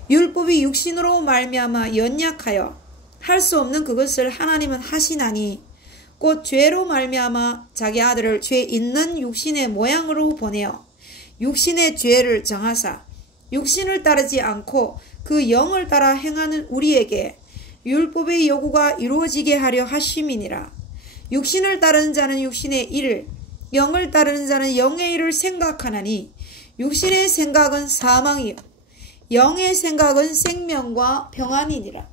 율법이 육신으로 말미암아 연약하여 할 수 없는 그것을 하나님은 하시나니 곧 죄로 말미암아 자기 아들을 죄 있는 육신의 모양으로 보내어 육신의 죄를 정하사 육신을 따르지 않고 그 영을 따라 행하는 우리에게 율법의 요구가 이루어지게 하려 하심이니라. 육신을 따르는 자는 육신의 일을, 영을 따르는 자는 영의 일을 생각하나니 육신의 생각은 사망이요 영의 생각은 생명과 평안이니라.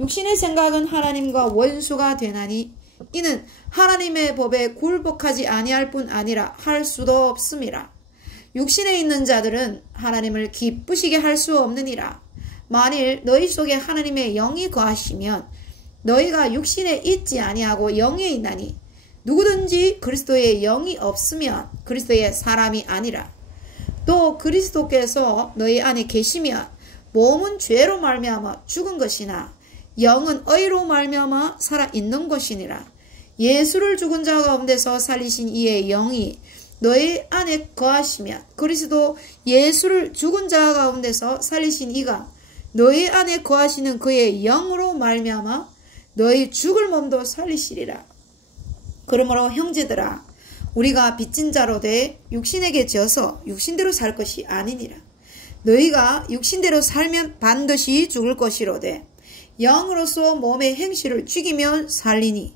육신의 생각은 하나님과 원수가 되나니 이는 하나님의 법에 굴복하지 아니할 뿐 아니라 할 수도 없음이라. 육신에 있는 자들은 하나님을 기쁘시게 할 수 없느니라. 만일 너희 속에 하나님의 영이 거하시면 너희가 육신에 있지 아니하고 영에 있나니 누구든지 그리스도의 영이 없으면 그리스도의 사람이 아니라. 또 그리스도께서 너희 안에 계시면 몸은 죄로 말미암아 죽은 것이나 영은 의로 말미암아 살아있는 것이니라. 예수를 죽은 자 가운데서 살리신 이의 영이 너희 안에 거하시면 그리스도 예수를 죽은 자 가운데서 살리신 이가 너희 안에 거하시는 그의 영으로 말미암아 너희 죽을 몸도 살리시리라. 그러므로 형제들아, 우리가 빚진 자로 돼 육신에게 져서 육신대로 살 것이 아니니라. 너희가 육신대로 살면 반드시 죽을 것이로되 영으로서 몸의 행실을 죽이면 살리니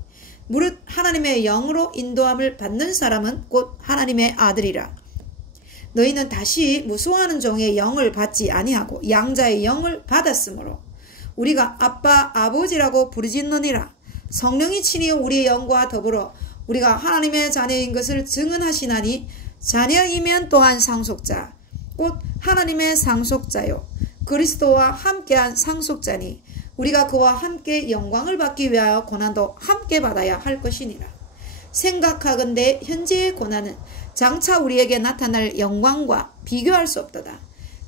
무릇 하나님의 영으로 인도함을 받는 사람은 곧 하나님의 아들이라. 너희는 다시 무수하는 종의 영을 받지 아니하고 양자의 영을 받았으므로 우리가 아빠 아버지라고 부르짖느니라. 성령이 친히 우리의 영과 더불어 우리가 하나님의 자녀인 것을 증언하시나니 자녀이면 또한 상속자 곧 하나님의 상속자요 그리스도와 함께한 상속자니 우리가 그와 함께 영광을 받기 위하여 고난도 함께 받아야 할 것이니라. 생각하건대 현재의 고난은 장차 우리에게 나타날 영광과 비교할 수 없도다.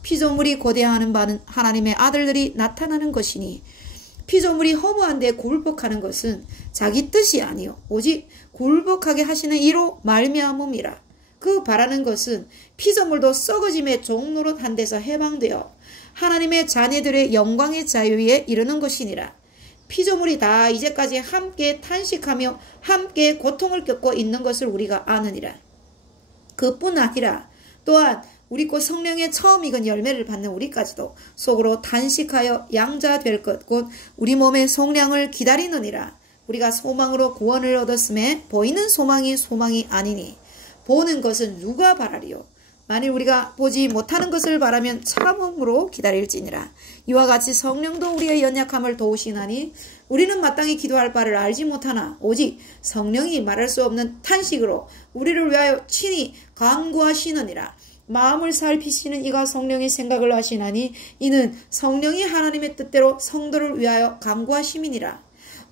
피조물이 고대하는 바는 하나님의 아들들이 나타나는 것이니 피조물이 허무한 데 굴복하는 것은 자기 뜻이 아니요 오직 굴복하게 하시는 이로 말미암음이라. 그 바라는 것은 피조물도 썩어짐의 종노릇한 데서 해방되어 하나님의 자녀들의 영광의 자유에 이르는 것이니라. 피조물이 다 이제까지 함께 탄식하며 함께 고통을 겪고 있는 것을 우리가 아느니라. 그뿐 아니라 또한 우리 곧 성령의 처음 익은 열매를 받는 우리까지도 속으로 탄식하여 양자 될 것 곧 우리 몸의 속량을 기다리느니라. 우리가 소망으로 구원을 얻었음에 보이는 소망이 소망이 아니니 보는 것은 누가 바라리요. 만일 우리가 보지 못하는 것을 바라면 참음으로 기다릴지니라. 이와 같이 성령도 우리의 연약함을 도우시나니 우리는 마땅히 기도할 바를 알지 못하나 오직 성령이 말할 수 없는 탄식으로 우리를 위하여 친히 간구하시느니라. 마음을 살피시는 이가 성령의 생각을 하시나니 이는 성령이 하나님의 뜻대로 성도를 위하여 간구하심이니라.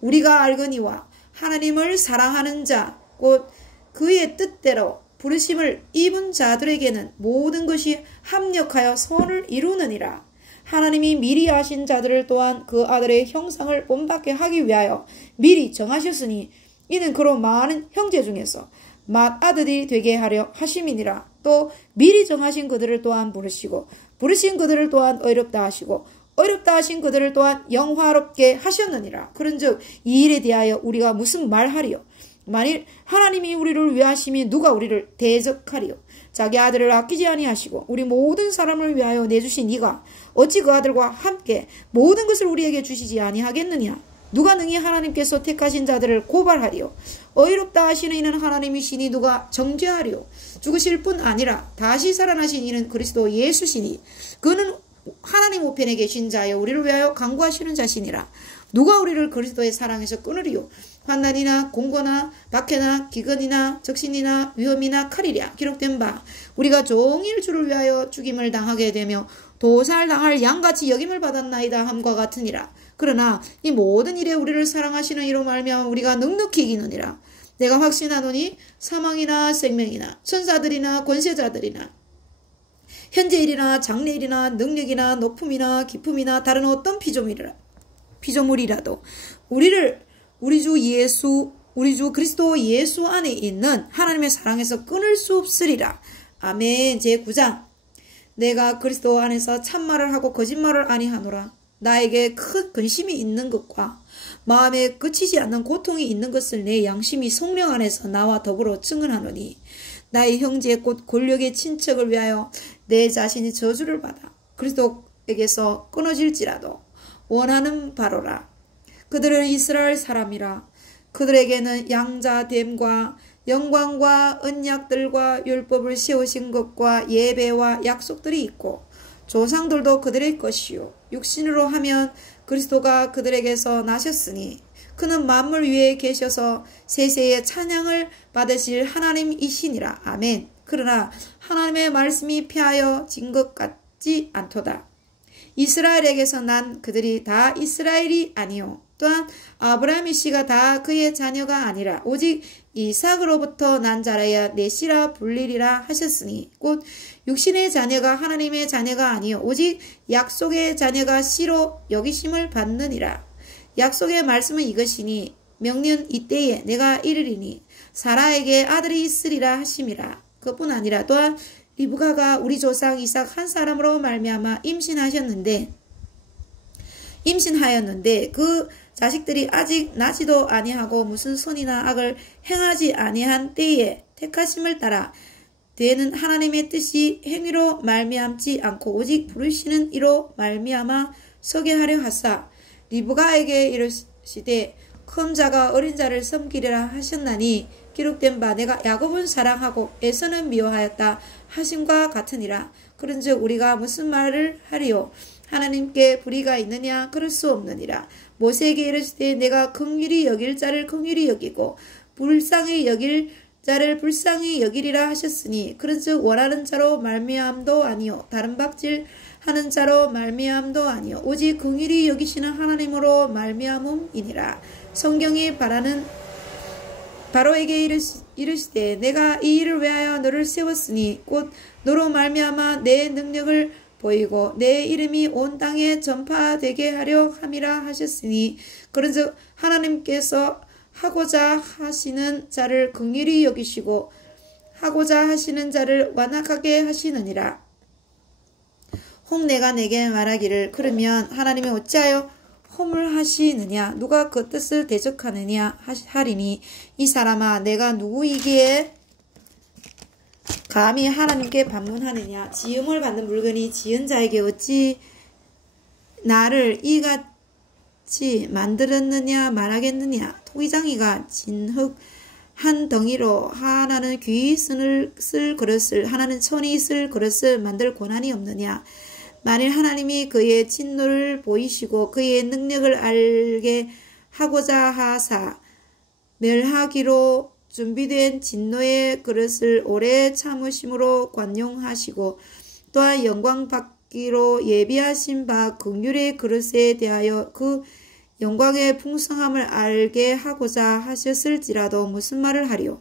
우리가 알거니와 하나님을 사랑하는 자 곧 그의 뜻대로 부르심을 입은 자들에게는 모든 것이 합력하여 선을 이루느니라. 하나님이 미리 아신 자들을 또한 그 아들의 형상을 본받게 하기 위하여 미리 정하셨으니 이는 그로 많은 형제 중에서 맏아들이 되게 하려 하심이니라. 또 미리 정하신 그들을 또한 부르시고 부르신 그들을 또한 어렵다 하시고 어렵다 하신 그들을 또한 영화롭게 하셨느니라. 그런즉 이 일에 대하여 우리가 무슨 말하리요? 만일 하나님이 우리를 위하심이 누가 우리를 대적하리요? 자기 아들을 아끼지 아니하시고 우리 모든 사람을 위하여 내주신 이가 어찌 그 아들과 함께 모든 것을 우리에게 주시지 아니하겠느냐? 누가 능히 하나님께서 택하신 자들을 고발하리요? 어이롭다 하시는 이는 하나님이시니 누가 정죄하리요? 죽으실 뿐 아니라 다시 살아나신 이는 그리스도 예수시니 그는 하나님 우편에 계신 자여 우리를 위하여 간구하시는 자시니라. 누가 우리를 그리스도의 사랑에서 끊으리요? 환난이나 공고나 박해나 기근이나 적신이나 위험이나 칼이랴. 기록된 바 우리가 종일 주를 위하여 죽임을 당하게 되며 도살당할 양같이 여김을 받았나이다 함과 같으니라. 그러나 이 모든 일에 우리를 사랑하시는 이로 말미암아 우리가 넉넉히 이기느니라. 내가 확신하노니 사망이나 생명이나 천사들이나 권세자들이나 현재일이나 장래일이나 능력이나 높음이나 깊음이나 다른 어떤 피조물이라도 우리 주 그리스도 예수 안에 있는 하나님의 사랑에서 끊을 수 없으리라. 아멘. 제9장 내가 그리스도 안에서 참말을 하고 거짓말을 아니하노라. 나에게 큰 근심이 있는 것과 마음에 그치지 않는 고통이 있는 것을 내 양심이 성령 안에서 나와 더불어 증언하노니 나의 형제 곧 권력의 친척을 위하여 내 자신이 저주를 받아 그리스도에게서 끊어질지라도 원하는 바로라. 그들은 이스라엘 사람이라. 그들에게는 양자됨과 영광과 언약들과 율법을 세우신 것과 예배와 약속들이 있고 조상들도 그들의 것이요 육신으로 하면 그리스도가 그들에게서 나셨으니 그는 만물 위에 계셔서 세세의 찬양을 받으실 하나님이시니라. 아멘. 그러나 하나님의 말씀이 폐하여 진 것 같지 않도다. 이스라엘에게서 난 그들이 다 이스라엘이 아니요 또한 아브라함의 씨가 다 그의 자녀가 아니라 오직 이삭으로부터 난 자라야 내 씨라 불리리라 하셨으니 곧 육신의 자녀가 하나님의 자녀가 아니요 오직 약속의 자녀가 씨로 여기심을 받느니라. 약속의 말씀은 이것이니 명년 이때에 내가 이르리니 사라에게 아들이 있으리라 하심이라. 그뿐 아니라 또한 리브가가 우리 조상 이삭 한 사람으로 말미암아 임신하였는데 그 자식들이 아직 나지도 아니하고 무슨 선이나 악을 행하지 아니한 때에 택하심을 따라 되는 하나님의 뜻이 행위로 말미암지 않고 오직 부르시는 이로 말미암아 서게 하려 하사 리브가에게 이르시되 큰 자가 어린 자를 섬기리라 하셨나니 기록된 바 내가 야곱은 사랑하고 에서는 미워하였다 하심과 같으니라. 그런즉 우리가 무슨 말을 하리요? 하나님께 불의가 있느냐? 그럴 수 없느니라. 모세에게 이르시되 내가 긍휼히 여길 자를 긍휼히 여기고 불쌍히 여길 자를 불쌍히 여기리라 하셨으니 그런즉 원하는 자로 말미암도 아니요 다른 박질하는 자로 말미암도 아니요 오직 긍휼히 여기시는 하나님으로 말미암음이니라. 성경이 바로에게 이르시되 내가 이 일을 위하여 너를 세웠으니 곧 너로 말미암아 내 능력을 보이고 내 이름이 온 땅에 전파되게 하려 함이라 하셨으니 그런즉 하나님께서 하고자 하시는 자를 긍휼히 여기시고 하고자 하시는 자를 완악하게 하시느니라. 혹 내가 내게 말하기를 그러면 하나님이 어찌하여 험을 하시느냐 누가 그 뜻을 대적하느냐 하리니 이 사람아 내가 누구이기에 감히 하나님께 반문하느냐. 지음을 받는 물건이 지은 자에게 어찌 나를 이같이 만들었느냐 말하겠느냐. 토기장이가 진흙 한 덩이로 하나는 귀 쓸 그릇을 하나는 천이 쓸 그릇을 만들 권한이 없느냐. 만일 하나님이 그의 진노를 보이시고 그의 능력을 알게 하고자 하사 멸하기로 준비된 진노의 그릇을 오래 참으심으로 관용하시고 또한 영광 받기로 예비하신 바 긍휼의 그릇에 대하여 그 영광의 풍성함을 알게 하고자 하셨을지라도 무슨 말을 하리요.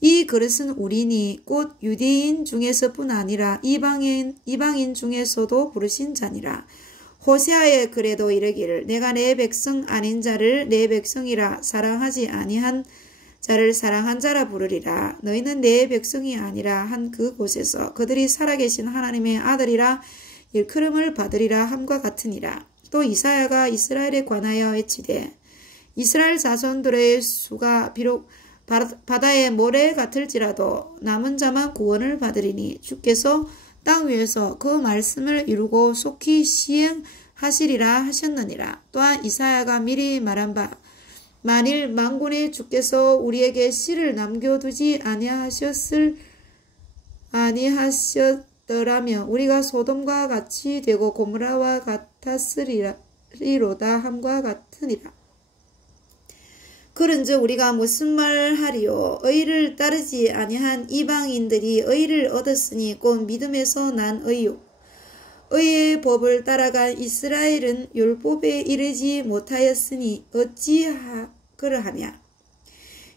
이 그릇은 우리니 곧 유대인 중에서뿐 아니라 이방인 중에서도 부르신 자니라. 호세아의 글에도 이르기를 내가 내 백성 아닌 자를 내 백성이라 사랑하지 아니한 자를 사랑한 자라 부르리라. 너희는 내 백성이 아니라 한 그곳에서 그들이 살아계신 하나님의 아들이라 일컬음을 받으리라 함과 같으니라. 또 이사야가 이스라엘에 관하여 외치되 이스라엘 자손들의 수가 비록 바다의 모래 같을지라도 남은 자만 구원을 받으리니 주께서 땅 위에서 그 말씀을 이루고 속히 시행하시리라 하셨느니라. 또한 이사야가 미리 말한 바 만일 만군의 주께서 우리에게 씨를 남겨두지 아니하셨더라면 우리가 소돔과 같이 되고 고모라와 같았으리로다 함과 같으니라. 그런즉 우리가 무슨 말하리요. 의를 따르지 아니한 이방인들이 의를 얻었으니 곧 믿음에서 난 의요. 의의 법을 따라간 이스라엘은 율법에 이르지 못하였으니 어찌 그러하냐.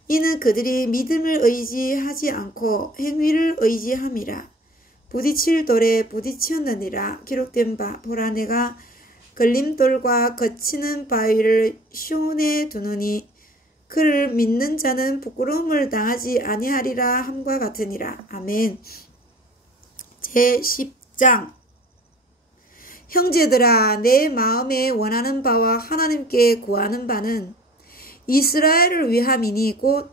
이는 그들이 믿음을 의지하지 않고 행위를 의지함이라. 부딪힐 돌에 부딪혔느니라. 기록된 바 보라 내가 걸림돌과 거치는 바위를 시온에 두노니 그를 믿는 자는 부끄러움을 당하지 아니하리라 함과 같으니라. 아멘. 제10장 형제들아 내 마음에 원하는 바와 하나님께 구하는 바는 이스라엘을 위함이니 곧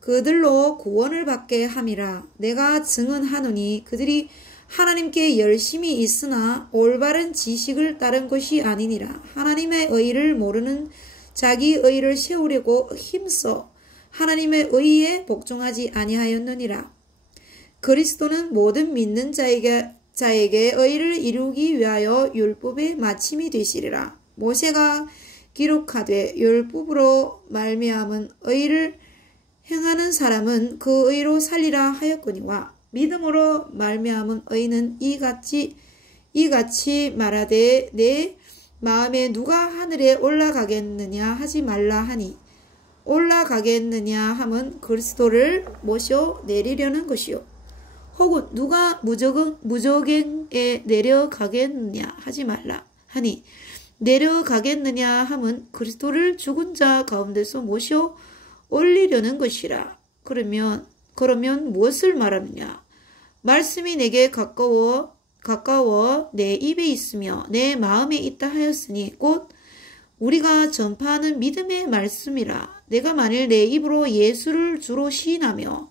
그들로 구원을 받게 함이라. 내가 증언하노니 그들이 하나님께 열심히 있으나 올바른 지식을 따른 것이 아니니라. 하나님의 의를 모르는 자기 의를 세우려고 힘써 하나님의 의에 복종하지 아니하였느니라. 그리스도는 모든 믿는 자에게 의를 이루기 위하여 율법의 마침이 되시리라. 모세가 기록하되 율법으로 말미암은 의를 행하는 사람은 그 의로 살리라 하였거니와 믿음으로 말미암은 의는 이같이 말하되 내 마음에 누가 하늘에 올라가겠느냐 하지 말라 하니 올라가겠느냐 함은 그리스도를 모셔 내리려는 것이요. 혹은 누가 무저갱에 내려가겠느냐 하지 말라 하니 내려가겠느냐 함은 그리스도를 죽은 자 가운데서 모셔 올리려는 것이라. 그러면 무엇을 말하느냐. 말씀이 내게 가까워 내 입에 있으며 내 마음에 있다 하였으니 곧 우리가 전파하는 믿음의 말씀이라. 내가 만일 내 입으로 예수를 주로 시인하며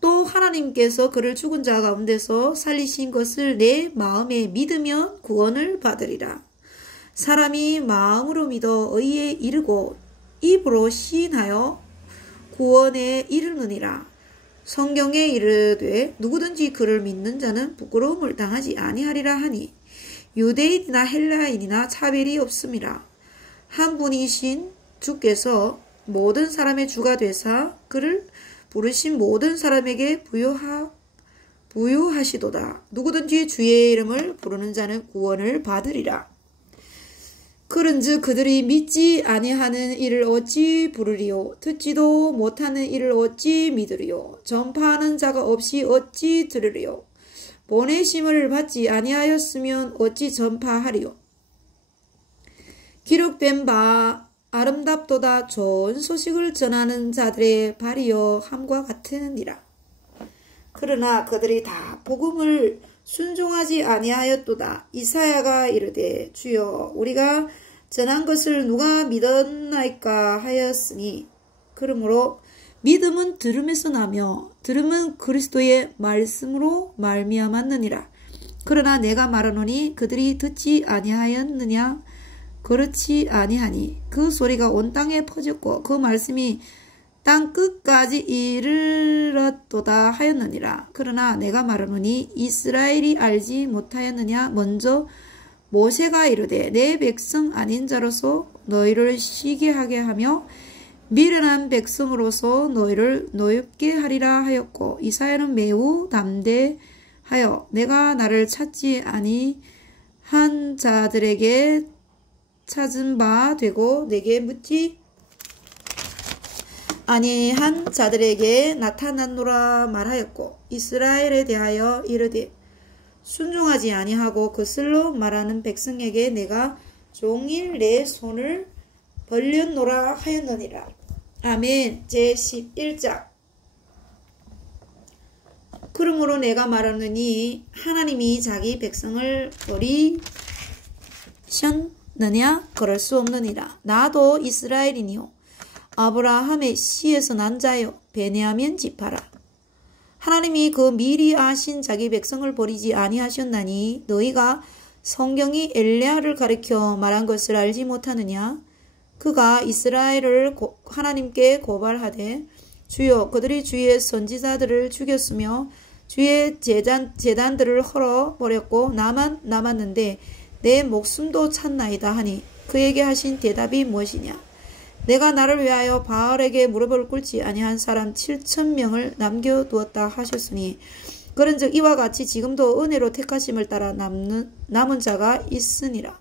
또 하나님께서 그를 죽은 자 가운데서 살리신 것을 내 마음에 믿으면 구원을 받으리라. 사람이 마음으로 믿어 의에 이르고 입으로 시인하여 구원에 이르느니라. 성경에 이르되 누구든지 그를 믿는 자는 부끄러움을 당하지 아니하리라 하니 유대인이나 헬라인이나 차별이 없음이라. 한 분이신 주께서 모든 사람의 주가 되사 그를 부르신 모든 사람에게 부유하시도다. 누구든지 주의 이름을 부르는 자는 구원을 받으리라. 그런즉 그들이 믿지 아니하는 일을 어찌 부르리요. 듣지도 못하는 일을 어찌 믿으리요. 전파하는 자가 없이 어찌 들으리요. 보내심을 받지 아니하였으면 어찌 전파하리요. 기록된 바 아름답도다 좋은 소식을 전하는 자들의 발이여 함과 같으니라. 그러나 그들이 다 복음을 순종하지 아니하였도다. 이사야가 이르되 주여 우리가 전한 것을 누가 믿었나이까 하였으니 그러므로 믿음은 들음에서 나며 들음은 그리스도의 말씀으로 말미암았느니라. 그러나 내가 말하노니 그들이 듣지 아니하였느냐. 그렇지 아니하니 그 소리가 온 땅에 퍼졌고 그 말씀이 땅 끝까지 이르렀도다 하였느니라. 그러나 내가 말하노니 이스라엘이 알지 못하였느냐. 먼저 모세가 이르되 내 백성 아닌 자로서 너희를 시기하게 하며 미련한 백성으로서 너희를 노엽게 하리라 하였고, 이사야는 매우 담대하여 내가 나를 찾지 아니한 자들에게 찾은 바 되고 내게 묻지 아니한 자들에게 나타났노라 말하였고, 이스라엘에 대하여 이르되 순종하지 아니하고 거슬러 말하는 백성에게 내가 종일 내 손을 벌렸노라 하였느니라. 아멘. 제11장. 그러므로 내가 말하노니 하나님이 자기 백성을 버리셨느냐? 그럴 수 없느니라. 나도 이스라엘이니요 아브라함의 씨에서 난 자요 베냐민 지파라. 하나님이 그 미리 아신 자기 백성을 버리지 아니하셨나니 너희가 성경이 엘리야를 가리켜 말한 것을 알지 못하느냐? 그가 이스라엘을 하나님께 고발하되 주여 그들이 주의 선지자들을 죽였으며 주의 제단들을 헐어버렸고 나만 남았는데 내 목숨도 찾나이다 하니 그에게 하신 대답이 무엇이냐? 내가 나를 위하여 바알에게 무릎을 꿇지 아니한 사람 7,000명을 남겨두었다 하셨으니 그런즉 이와 같이 지금도 은혜로 택하심을 따라 남은 자가 있느니라.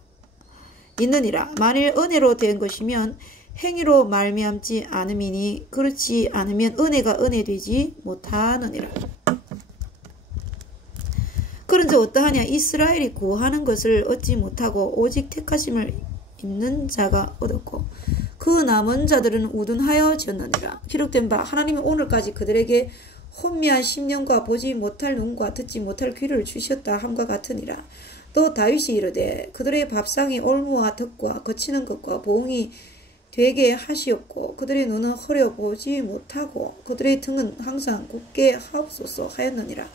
만일 은혜로 된 것이면 행위로 말미암지 않음이니 그렇지 않으면 은혜가 은혜되지 못하느니라. 그런즉 어떠하냐? 이스라엘이 구하는 것을 얻지 못하고 오직 택하심을 있는 자가 얻었고 그 남은 자들은 우둔하여 지었느니라. 기록된 바 하나님은 오늘까지 그들에게 혼미한 심령과 보지 못할 눈과 듣지 못할 귀를 주셨다 함과 같으니라. 또 다윗이 이르되 그들의 밥상이 올무와 덕과 거치는 것과 보응이 되게 하시옵고 그들의 눈은 흐려 보지 못하고 그들의 등은 항상 굳게 하옵소서 하였느니라.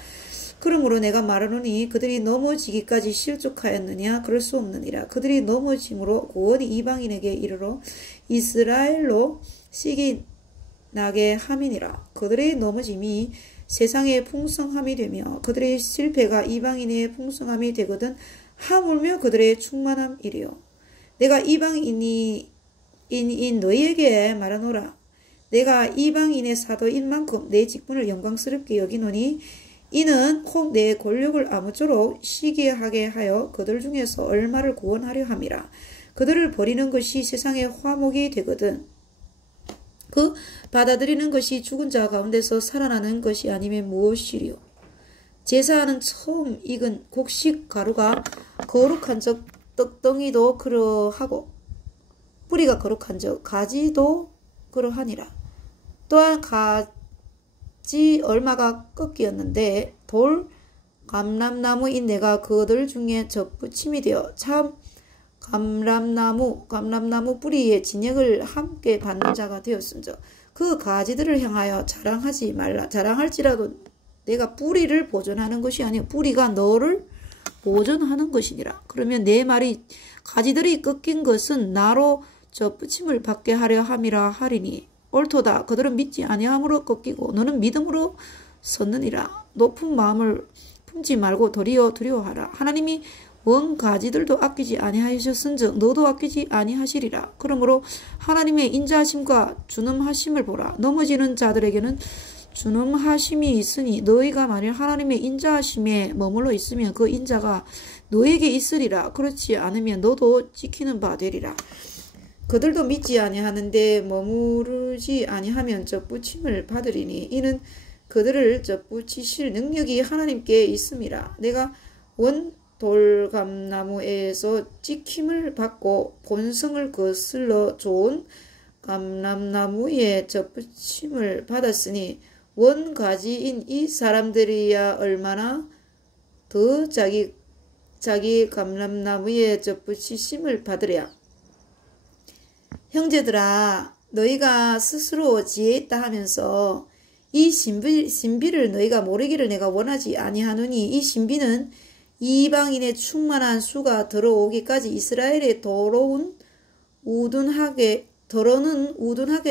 그러므로 내가 말하노니 그들이 넘어지기까지 실족하였느냐? 그럴 수 없느니라. 그들이 넘어짐으로 구원이 이방인에게 이르러 이스라엘로 시기 나게 함이니라. 그들의 넘어짐이 세상의 풍성함이 되며 그들의 실패가 이방인의 풍성함이 되거든 하물며 그들의 충만함이리요. 내가 이방인인 너희에게 말하노라. 내가 이방인의 사도인 만큼 내 직분을 영광스럽게 여기노니 이는 혹 내 권력을 아무쪼록 시기하게 하여 그들 중에서 얼마를 구원하려 함이라. 그들을 버리는 것이 세상의 화목이 되거든 그 받아들이는 것이 죽은 자 가운데서 살아나는 것이 아니면 무엇이리요. 제사하는 처음 익은 곡식 가루가 거룩한 적 떡덩이도 그러하고 뿌리가 거룩한 적 가지도 그러하니라. 또한 가지 얼마가 꺾이었는데 돌 감람나무인 내가 그들 중에 접붙임이 되어 참 감람나무 뿌리에 진액을 함께 받는 자가 되었은즉 그 가지들을 향하여 자랑하지 말라. 자랑할지라도 내가 뿌리를 보존하는 것이 아니요 뿌리가 너를 보존하는 것이니라. 그러면 내 말이 가지들이 꺾인 것은 나로 접붙임을 받게 하려 함이라 하리니 옳도다. 그들은 믿지 아니함으로 꺾이고 너는 믿음으로 섰느니라. 높은 마음을 품지 말고 도리어 두려워하라. 하나님이 원 가지들도 아끼지 아니하셨은즉 너도 아끼지 아니하시리라. 그러므로 하나님의 인자하심과 준엄하심을 보라. 넘어지는 자들에게는 준엄하심이 있으니 너희가 만일 하나님의 인자하심에 머물러 있으면 그 인자가 너에게 있으리라. 그렇지 않으면 너도 지키는 바 되리라. 그들도 믿지 아니하는데 머무르지 아니하면 접붙임을 받으리니 이는 그들을 접붙이실 능력이 하나님께 있음이라. 내가 원 돌감나무에서 찍힘을 받고 본성을 거슬러 좋은 감람나무에 접붙임을 받았으니 원 가지인 이 사람들이야 얼마나 더 자기 감람나무에 접붙이심을 받으랴. 형제들아 너희가 스스로 지혜 있다 하면서 이 신비를 너희가 모르기를 내가 원하지 아니하노니 이 신비는 이방인의 충만한 수가 들어오기까지 이스라엘의 더러는 우둔하게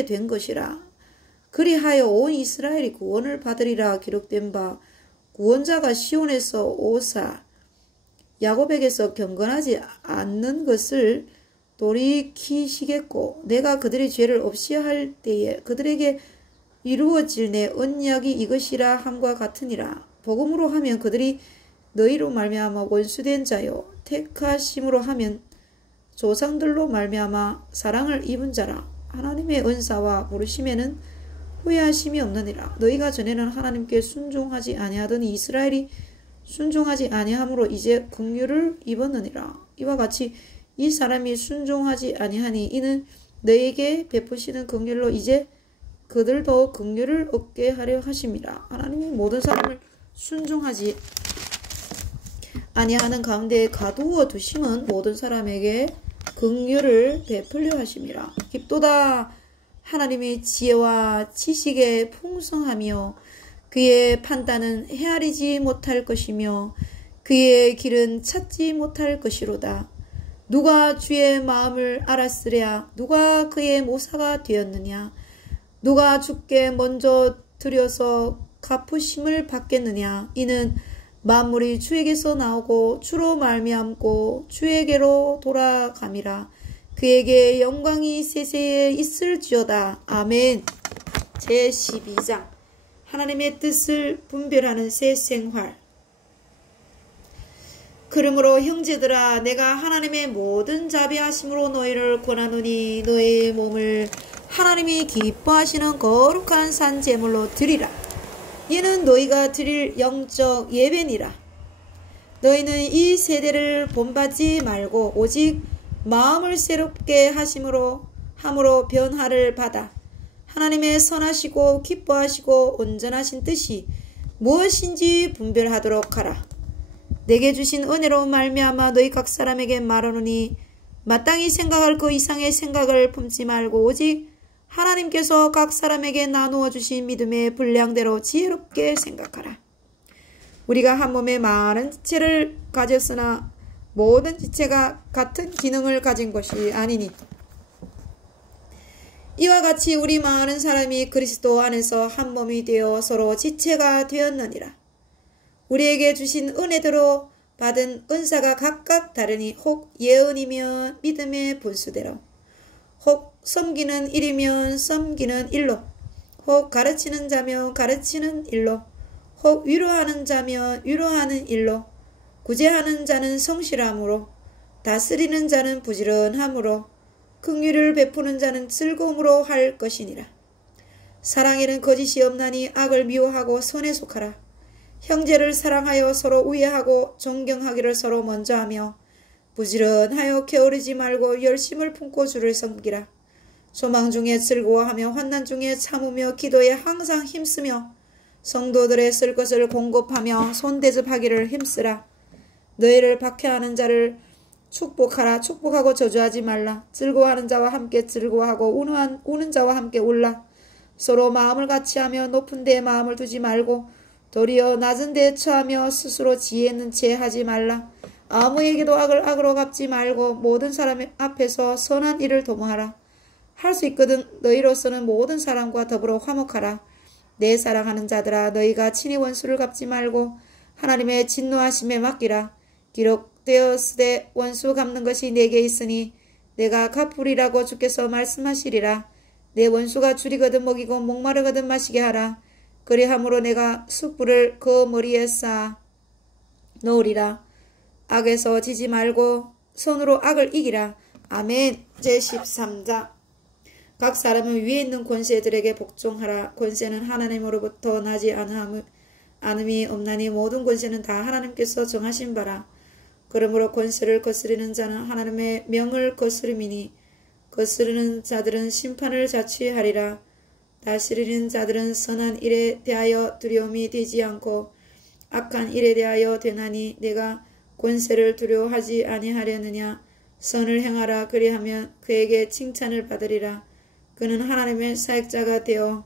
된 것이라. 그리하여 온 이스라엘이 구원을 받으리라 기록된 바 구원자가 시온에서 오사 야곱에게서 경건하지 않는 것을 돌이키시겠고 내가 그들의 죄를 없이 할 때에 그들에게 이루어질 내 언약이 이것이라 함과 같으니라. 복음으로 하면 그들이 너희로 말미암아 원수된 자요 택하심으로 하면 조상들로 말미암아 사랑을 입은 자라. 하나님의 은사와 부르심에는 후회하심이 없느니라. 너희가 전에는 하나님께 순종하지 아니하더니 이스라엘이 순종하지 아니함으로 이제 긍휼을 입었느니라. 이와 같이 이 사람이 순종하지 아니하니 이는 너희에게 베푸시는 긍휼로 이제 그들도 긍휼을 얻게 하려 하심이라. 하나님이 모든 사람을 순종하지 아니하는 가운데 가두어 두심은 모든 사람에게 긍휼을 베풀려 하심이라. 깊도다 하나님의 지혜와 지식에 풍성하며 그의 판단은 헤아리지 못할 것이며 그의 길은 찾지 못할 것이로다. 누가 주의 마음을 알았으랴. 누가 그의 모사가 되었느냐. 누가 주께 먼저 드려서 갚으심을 받겠느냐. 이는 만물이 주에게서 나오고 주로 말미암고 주에게로 돌아감이라. 그에게 영광이 세세에 있을지어다. 아멘. 제12장 하나님의 뜻을 분별하는 새 생활. 그러므로 형제들아 내가 하나님의 모든 자비하심으로 너희를 권하노니 너희의 몸을 하나님이 기뻐하시는 거룩한 산 제물로 드리라. 이는 너희가 드릴 영적 예배니라. 너희는 이 세대를 본받지 말고 오직 마음을 새롭게 함으로 변화를 받아 하나님의 선하시고 기뻐하시고 온전하신 뜻이 무엇인지 분별하도록 하라. 내게 주신 은혜로 말미암아 너희 각 사람에게 말하노니 마땅히 생각할 그 이상의 생각을 품지 말고 오직 하나님께서 각 사람에게 나누어 주신 믿음의 분량대로 지혜롭게 생각하라. 우리가 한 몸에 많은 지체를 가졌으나 모든 지체가 같은 기능을 가진 것이 아니니 이와 같이 우리 많은 사람이 그리스도 안에서 한 몸이 되어 서로 지체가 되었느니라. 우리에게 주신 은혜대로 받은 은사가 각각 다르니 혹 예언이면 믿음의 분수대로, 혹 섬기는 일이면 섬기는 일로, 혹 가르치는 자면 가르치는 일로, 혹 위로하는 자면 위로하는 일로, 구제하는 자는 성실함으로, 다스리는 자는 부지런함으로, 긍휼을 베푸는 자는 즐거움으로 할 것이니라. 사랑에는 거짓이 없나니 악을 미워하고 선에 속하라. 형제를 사랑하여 서로 우애하고 존경하기를 서로 먼저 하며 부지런하여 게으르지 말고 열심을 품고 주를 섬기라. 소망 중에 즐거워하며 환난 중에 참으며 기도에 항상 힘쓰며 성도들의 쓸 것을 공급하며 손대접하기를 힘쓰라. 너희를 박해하는 자를 축복하라. 축복하고 저주하지 말라. 즐거워하는 자와 함께 즐거워하고 우는 자와 함께 울라. 서로 마음을 같이하며 높은 데에 마음을 두지 말고 도리어 낮은 데에 처하며 스스로 지혜 있는 채 하지 말라. 아무에게도 악을 악으로 갚지 말고 모든 사람 앞에서 선한 일을 도모하라. 할 수 있거든 너희로서는 모든 사람과 더불어 화목하라. 내 사랑하는 자들아 너희가 친히 원수를 갚지 말고 하나님의 진노하심에 맡기라. 기록되었으되 원수 갚는 것이 내게 있으니 내가 갚으리라고 주께서 말씀하시리라. 내 원수가 줄이거든 먹이고 목마르거든 마시게 하라. 그리함으로 내가 숯불을 그 머리에 쌓아 놓으리라. 악에서 지지 말고 손으로 악을 이기라. 아멘. 제13장 각 사람은 위에 있는 권세들에게 복종하라. 권세는 하나님으로부터 나지 않음이 없나니 모든 권세는 다 하나님께서 정하신 바라. 그러므로 권세를 거스리는 자는 하나님의 명을 거스림이니 거스르는 자들은 심판을 자취하리라. 다스리는 자들은 선한 일에 대하여 두려움이 되지 않고 악한 일에 대하여 되나니 내가 권세를 두려워하지 아니하려느냐. 선을 행하라. 그리하면 그에게 칭찬을 받으리라. 그는 하나님의 사역자가 되어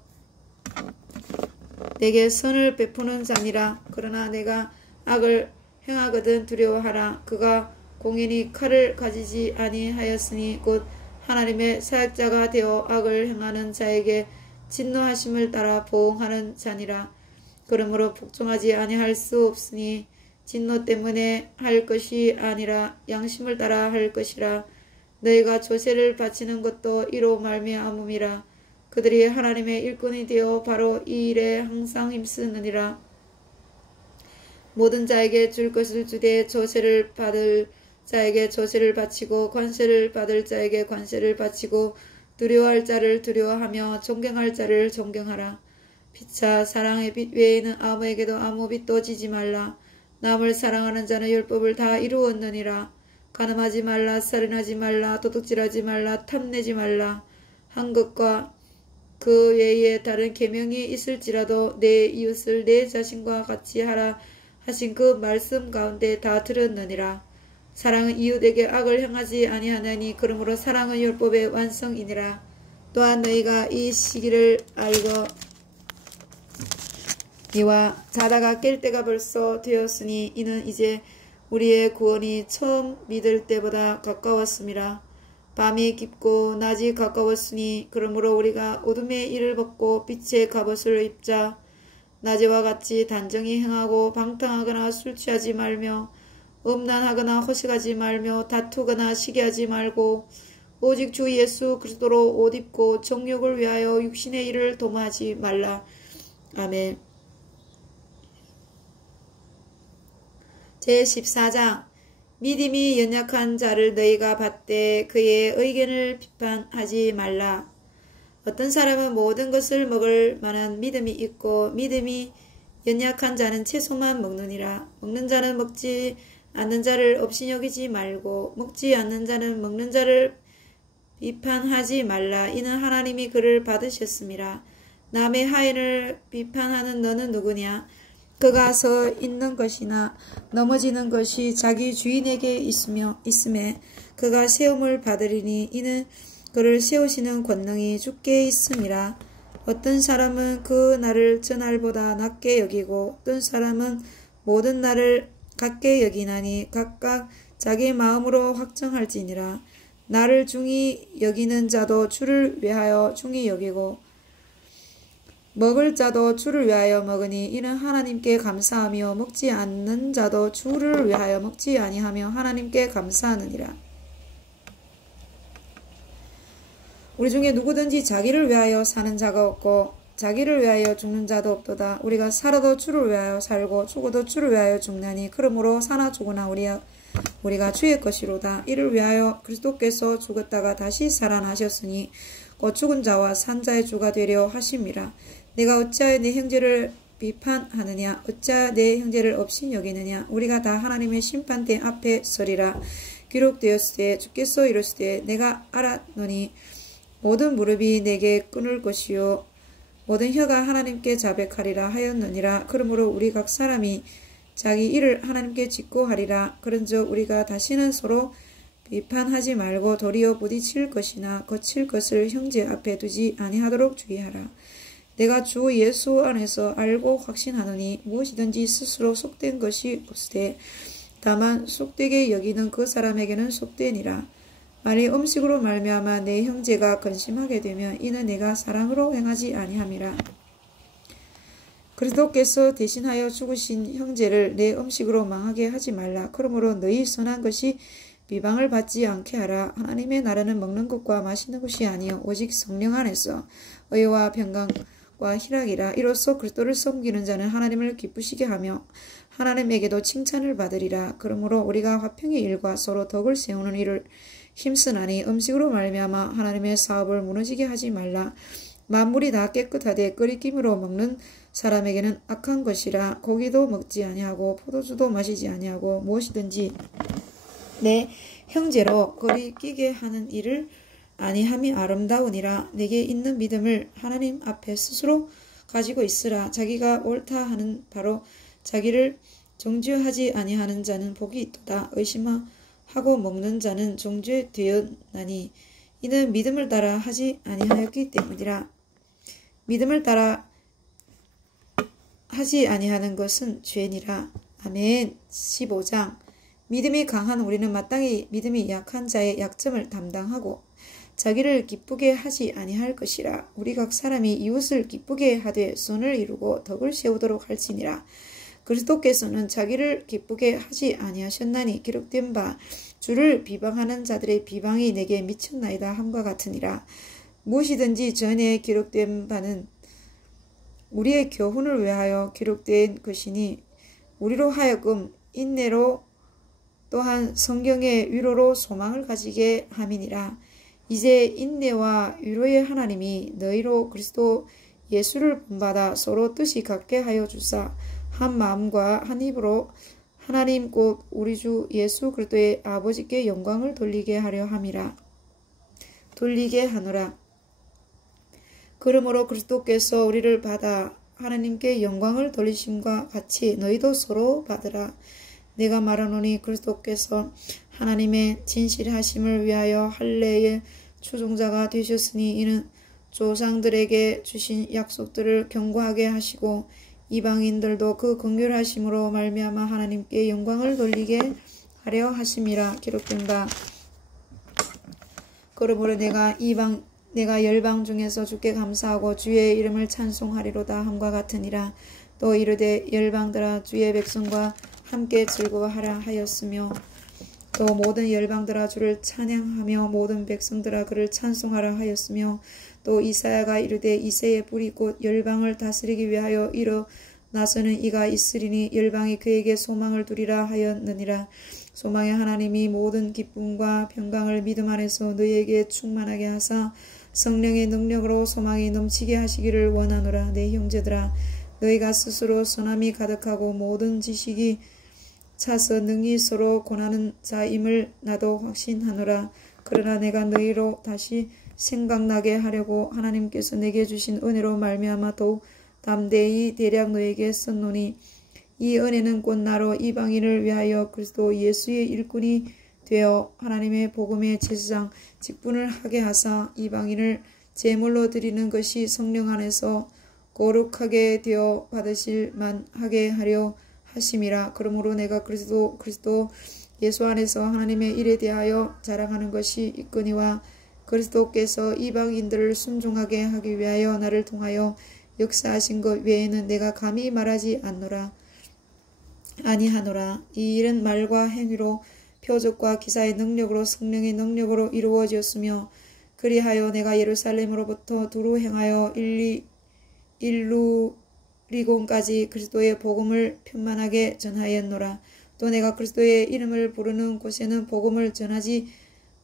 내게 선을 베푸는 자니라. 그러나 내가 악을 행하거든 두려워하라. 그가 공인이 칼을 가지지 아니하였으니 곧 하나님의 사역자가 되어 악을 행하는 자에게 진노하심을 따라 보응하는 자니라. 그러므로 복종하지 아니할 수 없으니 진노 때문에 할 것이 아니라 양심을 따라 할 것이라. 너희가 조세를 바치는 것도 이로 말미암음이라. 그들이 하나님의 일꾼이 되어 바로 이 일에 항상 힘쓰느니라. 모든 자에게 줄 것을 주되 조세를 받을 자에게 조세를 바치고 관세를 받을 자에게 관세를 바치고 두려워할 자를 두려워하며 존경할 자를 존경하라. 피차 사랑의 빛 외에는 아무에게도 아무 빛도 지지 말라. 남을 사랑하는 자는 율법을 다 이루었느니라. 간음하지 말라, 살인하지 말라, 도둑질하지 말라, 탐내지 말라. 한 것과 그 외에 다른 계명이 있을지라도 내 이웃을 내 자신과 같이 하라 하신 그 말씀 가운데 다 들었느니라. 사랑은 이웃에게 악을 행하지 아니하나니 그러므로 사랑은 율법의 완성이니라. 또한 너희가 이 시기를 알고 이와 자다가 깰 때가 벌써 되었으니 이는 이제 우리의 구원이 처음 믿을 때보다 가까웠음이라. 밤이 깊고 낮이 가까웠으니 그러므로 우리가 어둠의 일을 벗고 빛의 갑옷을 입자. 낮에와 같이 단정히 행하고 방탕하거나 술 취하지 말며 음란하거나 허식하지 말며 다투거나 시기하지 말고 오직 주 예수 그리스도로 옷 입고 정욕을 위하여 육신의 일을 도모하지 말라. 아멘. 제14장 믿음이 연약한 자를 너희가 받되 그의 의견을 비판하지 말라. 어떤 사람은 모든 것을 먹을 만한 믿음이 있고 믿음이 연약한 자는 채소만 먹느니라. 먹는 자는 먹지 않는 자를 업신여기지 말고 먹지 않는 자는 먹는 자를 비판하지 말라. 이는 하나님이 그를 받으셨음이라. 남의 하인을 비판하는 너는 누구냐? 그가 서 있는 것이나 넘어지는 것이 자기 주인에게 있음에 그가 세움을 받으리니 이는 그를 세우시는 권능이 주께 있음이라. 어떤 사람은 그 날을 저날보다 낮게 여기고 어떤 사람은 모든 날을 같게 여기나니 각각 자기 마음으로 확정할지니라. 나를 중히 여기는 자도 주를 위하여 중히 여기고 먹을 자도 주를 위하여 먹으니 이는 하나님께 감사하며 먹지 않는 자도 주를 위하여 먹지 아니하며 하나님께 감사하느니라. 우리 중에 누구든지 자기를 위하여 사는 자가 없고 자기를 위하여 죽는 자도 없도다. 우리가 살아도 주를 위하여 살고 죽어도 주를 위하여 죽나니 그러므로 사나 죽으나 우리가 주의 것이로다. 이를 위하여 그리스도께서 죽었다가 다시 살아나셨으니 곧 죽은 자와 산 자의 주가 되려 하심이라. 내가 어찌하여 내 형제를 비판하느냐? 어찌하여 내 형제를 업신여기느냐? 우리가 다 하나님의 심판대 앞에 서리라. 기록되었으되 주께서 이르시되 내가 알았노니 모든 무릎이 내게 끊을 것이요 모든 혀가 하나님께 자백하리라 하였느니라. 그러므로 우리 각 사람이 자기 일을 하나님께 짓고 하리라. 그런즉 우리가 다시는 서로 비판하지 말고 도리어 부딪힐 것이나 거칠 것을 형제 앞에 두지 아니하도록 주의하라. 내가 주 예수 안에서 알고 확신하노니 무엇이든지 스스로 속된 것이 없으되 다만 속되게 여기는 그 사람에게는 속되니라. 만일 음식으로 말미암아 내 형제가 근심하게 되면 이는 내가 사랑으로 행하지 아니함이라. 그리스도께서 대신하여 죽으신 형제를 내 음식으로 망하게 하지 말라. 그러므로 너희 선한 것이 비방을 받지 않게 하라. 하나님의 나라는 먹는 것과 마시는 것이 아니요 오직 성령 안에서 의와 평강과 희락이라. 이로써 그리스도를 섬기는 자는 하나님을 기쁘시게 하며 하나님에게도 칭찬을 받으리라. 그러므로 우리가 화평의 일과 서로 덕을 세우는 일을 힘쓰나니 음식으로 말미암아 하나님의 사업을 무너지게 하지 말라. 만물이 다 깨끗하되 끓이김으로 먹는 사람에게는 악한 것이라. 고기도 먹지 아니하고 포도주도 마시지 아니하고 무엇이든지 내 형제로 거리끼게 하는 일을 아니함이 아름다우니라. 내게 있는 믿음을 하나님 앞에 스스로 가지고 있으라. 자기가 옳다 하는 바로 자기를 정죄하지 아니하는 자는 복이 있도다. 의심하고 먹는 자는 정죄되었나니 이는 믿음을 따라 하지 아니하였기 때문이라. 믿음을 따라 하지 아니하는 것은 죄니라. 아멘. 15장 믿음이 강한 우리는 마땅히 믿음이 약한 자의 약점을 담당하고 자기를 기쁘게 하지 아니할 것이라. 우리 각 사람이 이웃을 기쁘게 하되 선을 이루고 덕을 세우도록 할지니라. 그리스도께서는 자기를 기쁘게 하지 아니하셨나니 기록된 바 주를 비방하는 자들의 비방이 내게 미쳤나이다 함과 같으니라. 무엇이든지 전에 기록된 바는 우리의 교훈을 위하여 기록된 것이니 우리로 하여금 인내로 또한 성경의 위로로 소망을 가지게 함이니라. 이제 인내와 위로의 하나님이 너희로 그리스도 예수를 본받아 서로 뜻이 같게 하여 주사 한 마음과 한 입으로 하나님 곧 우리 주 예수 그리스도의 아버지께 영광을 돌리게 하노라. 그러므로 그리스도께서 우리를 받아 하나님께 영광을 돌리심과 같이 너희도 서로 받으라. 내가 말하노니 그리스도께서 하나님의 진실하심을 위하여 할례의 추종자가 되셨으니 이는 조상들에게 주신 약속들을 견고하게 하시고 이방인들도 그 긍휼하심으로 말미암아 하나님께 영광을 돌리게 하려 하심이라. 기록된 바 그러므로 내가 열방 중에서 주께 감사하고 주의 이름을 찬송하리로다 함과 같으니라. 또 이르되 열방들아 주의 백성과 함께 즐거워하라 하였으며 또 모든 열방들아 주를 찬양하며 모든 백성들아 그를 찬송하라 하였으며 또 이사야가 이르되 이새의 뿌리 곧 열방을 다스리기 위하여 일어나서는 이가 있으리니 열방이 그에게 소망을 두리라 하였느니라. 소망의 하나님이 모든 기쁨과 평강을 믿음 안에서 너희에게 충만하게 하사 성령의 능력으로 소망이 넘치게 하시기를 원하노라. 내 형제들아 너희가 스스로 선함이 가득하고 모든 지식이 차서 능히 서로 권하는 자임을 나도 확신하노라. 그러나 내가 너희로 다시 생각나게 하려고 하나님께서 내게 주신 은혜로 말미암아 더욱 담대히 대략 너에게 썼노니 이 은혜는 곧 나로 이방인을 위하여 그리스도 예수의 일꾼이 되어 하나님의 복음의 제사장 직분을 하게 하사 이방인을 제물로 드리는 것이 성령 안에서 거룩하게 되어 받으실 만하게 하려 하심이라. 그러므로 내가 그리스도 예수 안에서 하나님의 일에 대하여 자랑하는 것이 있거니와 그리스도께서 이방인들을 순종하게 하기 위하여 나를 통하여 역사하신 것 외에는 내가 감히 말하지 아니하노라. 이 일은 말과 행위로 표적과 기사의 능력으로 성령의 능력으로 이루어졌으며 그리하여 내가 예루살렘으로부터 두루 행하여 일루리곤까지 그리스도의 복음을 편만하게 전하였노라. 또 내가 그리스도의 이름을 부르는 곳에는 복음을 전하지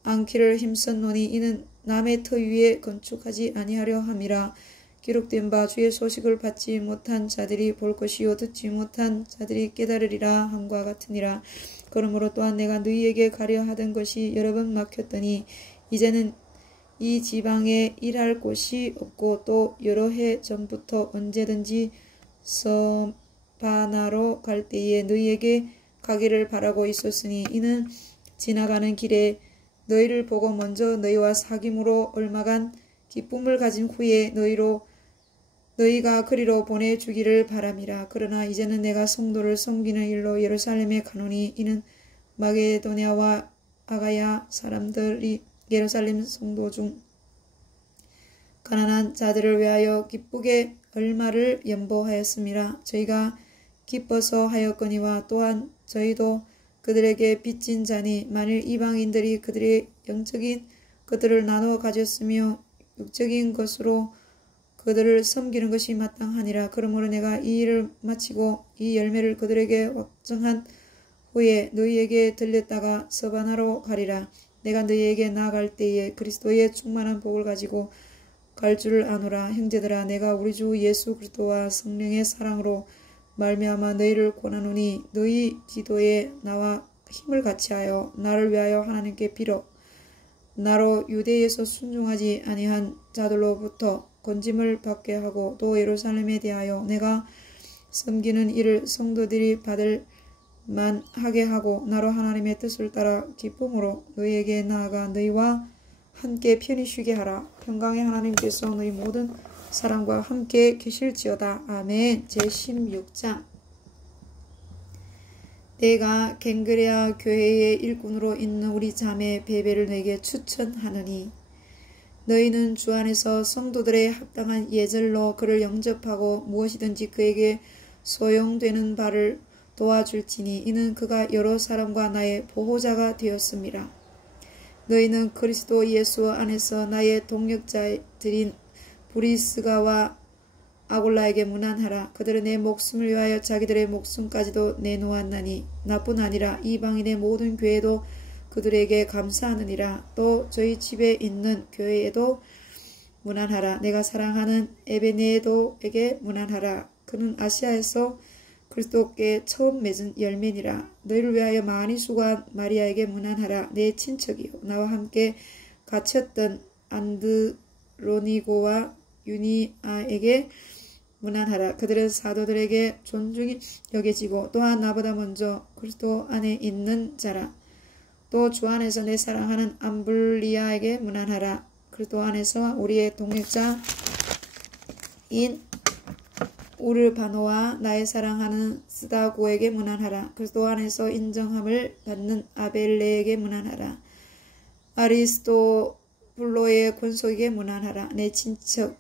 않기를 힘썼노니 이는 남의 터 위에 건축하지 아니하려 함이라. 기록된 바 주의 소식을 받지 못한 자들이 볼 것이요 듣지 못한 자들이 깨달으리라 함과 같으니라. 그러므로 또한 내가 너희에게 가려 하던 것이 여러 번 막혔더니 이제는 이 지방에 일할 곳이 없고 또 여러 해 전부터 언제든지 서바나로 갈 때에 너희에게 가기를 바라고 있었으니 이는 지나가는 길에 너희를 보고 먼저 너희와 사귐으로 얼마간 기쁨을 가진 후에 너희가 그리로 보내주기를 바람이라. 그러나 이제는 내가 성도를 섬기는 일로 예루살렘에 가노니 이는 마게도냐와 아가야 사람들이 예루살렘 성도 중 가난한 자들을 위하여 기쁘게 얼마를 연보하였음이라. 저희가 기뻐서 하였거니와 또한 저희도 그들에게 빚진 자니 만일 이방인들이 그들의 영적인 것들을 나누어 가졌으며 육적인 것으로 그들을 섬기는 것이 마땅하니라. 그러므로 내가 이 일을 마치고 이 열매를 그들에게 확정한 후에 너희에게 들렸다가 서바나로 가리라. 내가 너희에게 나아갈 때에 그리스도의 충만한 복을 가지고 갈 줄 아노라. 형제들아 내가 우리 주 예수 그리스도와 성령의 사랑으로 말미암아 너희를 권하노니 너희 기도에 나와 힘을 같이하여 나를 위하여 하나님께 빌어 나로 유대에서 순종하지 아니한 자들로부터 건짐을 받게 하고 또 예루살렘에 대하여 내가 섬기는 일을 성도들이 받을 만하게 하고 나로 하나님의 뜻을 따라 기쁨으로 너희에게 나아가 너희와 함께 편히 쉬게 하라. 평강의 하나님께서 너희 모든 사람과 함께 계실지어다. 아멘. 제16장 내가 갱그레아 교회의 일꾼으로 있는 우리 자매 베베를 너에게 추천하느니 너희는 주 안에서 성도들의 합당한 예절로 그를 영접하고 무엇이든지 그에게 소용되는 바를 도와줄지니 이는 그가 여러 사람과 나의 보호자가 되었음이라. 너희는 그리스도 예수 안에서 나의 동역자들인 브리스가와 아굴라에게 문안하라. 그들은 내 목숨을 위하여 자기들의 목숨까지도 내놓았나니 나뿐 아니라 이방인의 모든 교회도 그들에게 감사하느니라. 또 저희 집에 있는 교회에도 문안하라. 내가 사랑하는 에베네도에게 문안하라. 그는 아시아에서 그리스도께 처음 맺은 열매니라. 너희를 위하여 많이 수고한 마리아에게 문안하라. 내 친척이요 나와 함께 갇혔던 안드로니고와 유니아에게 문안하라. 그들은 사도들에게 존중이 여겨지고 또한 나보다 먼저 그리스도 안에 있는 자라. 또 주 안에서 내 사랑하는 암블리아에게 문안하라. 그리스도 안에서 우리의 동역자인 우르바노와 나의 사랑하는 스다고에게 문안하라. 그리스도 안에서 인정함을 받는 아벨레에게 문안하라. 아리스토블로의 권속에게 문안하라. 내 친척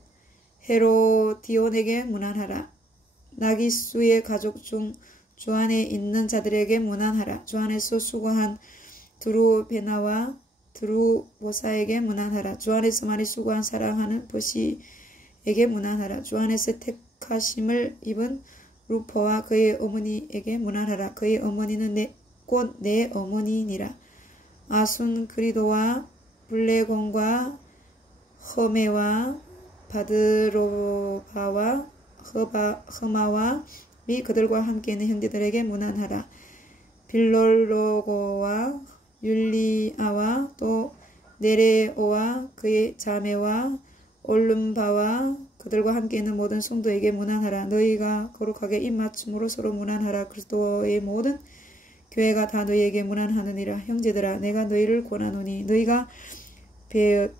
헤로디온에게 문안하라. 나기수의 가족 중 주 안에 있는 자들에게 문안하라. 주 안에서 수고한 드루베나와 드루보사에게 문안하라. 주 안에서 많이 수고한 사랑하는 보시에게 문안하라. 주 안에서 택하심을 입은 루퍼와 그의 어머니에게 문안하라. 그의 어머니는 곧 내 어머니니라. 아순그리도와 블레곤과 허메와 바드로바와 허마와 및 그들과 함께 있는 형제들에게 문안하라. 빌롤로고와 율리아와 또 네레오와 그의 자매와 올름바와 그들과 함께 있는 모든 성도에게 문안하라. 너희가 거룩하게 입맞춤으로 서로 문안하라. 그리스도의 모든 교회가 다 너희에게 문안하느니라. 형제들아 내가 너희를 권하노니 너희가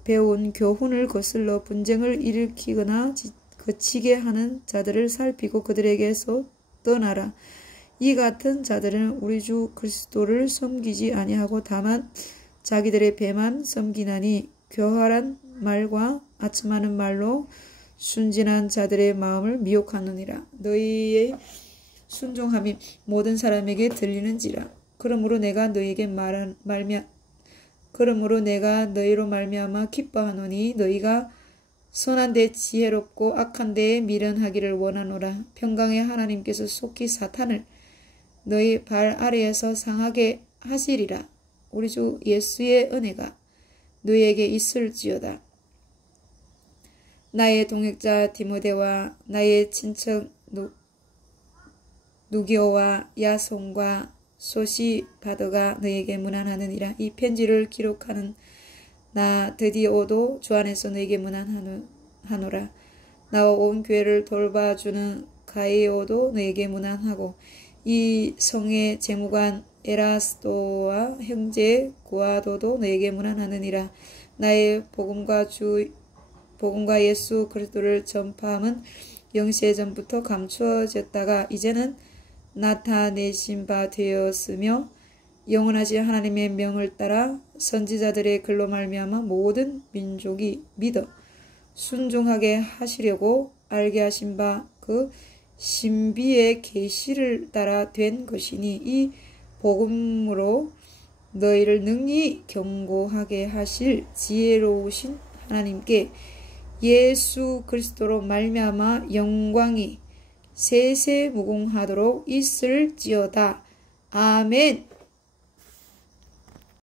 배운 교훈을 거슬러 분쟁을 일으키거나 거치게 하는 자들을 살피고 그들에게서 떠나라. 이 같은 자들은 우리 주 그리스도를 섬기지 아니하고 다만 자기들의 배만 섬기나니 교활한 말과 아첨하는 말로 순진한 자들의 마음을 미혹하느니라. 너희의 순종함이 모든 사람에게 들리는지라. 그러므로 내가 너희로 말미암아 기뻐하노니 너희가 선한 데 지혜롭고 악한 데에 미련하기를 원하노라. 평강의 하나님께서 속히 사탄을 너희 발 아래에서 상하게 하시리라. 우리 주 예수의 은혜가 너희에게 있을지어다. 나의 동역자 디모데와 나의 친척 누기오와 야손과 소시바더가 너희에게 문안하느니라. 이 편지를 기록하는 나 드디오도 주 안에서 너희에게 문안하노라. 나와 온 교회를 돌봐주는 가이오도 너희에게 문안하고 이 성의 재무관 에라스도와 형제 구아도도 너희에게 문안하느니라. 나의 복음과 예수 그리스도를 전파함은 영세 전부터 감추어졌다가 이제는 나타내신 바 되었으며 영원하신 하나님의 명을 따라 선지자들의 글로 말미암아 모든 민족이 믿어 순종하게 하시려고 알게 하신 바 그 신비의 계시를 따라 된 것이니 이 복음으로 너희를 능히 경고하게 하실 지혜로우신 하나님께 예수 그리스도로 말미암아 영광이 세세 무궁하도록 있을지어다. 아멘.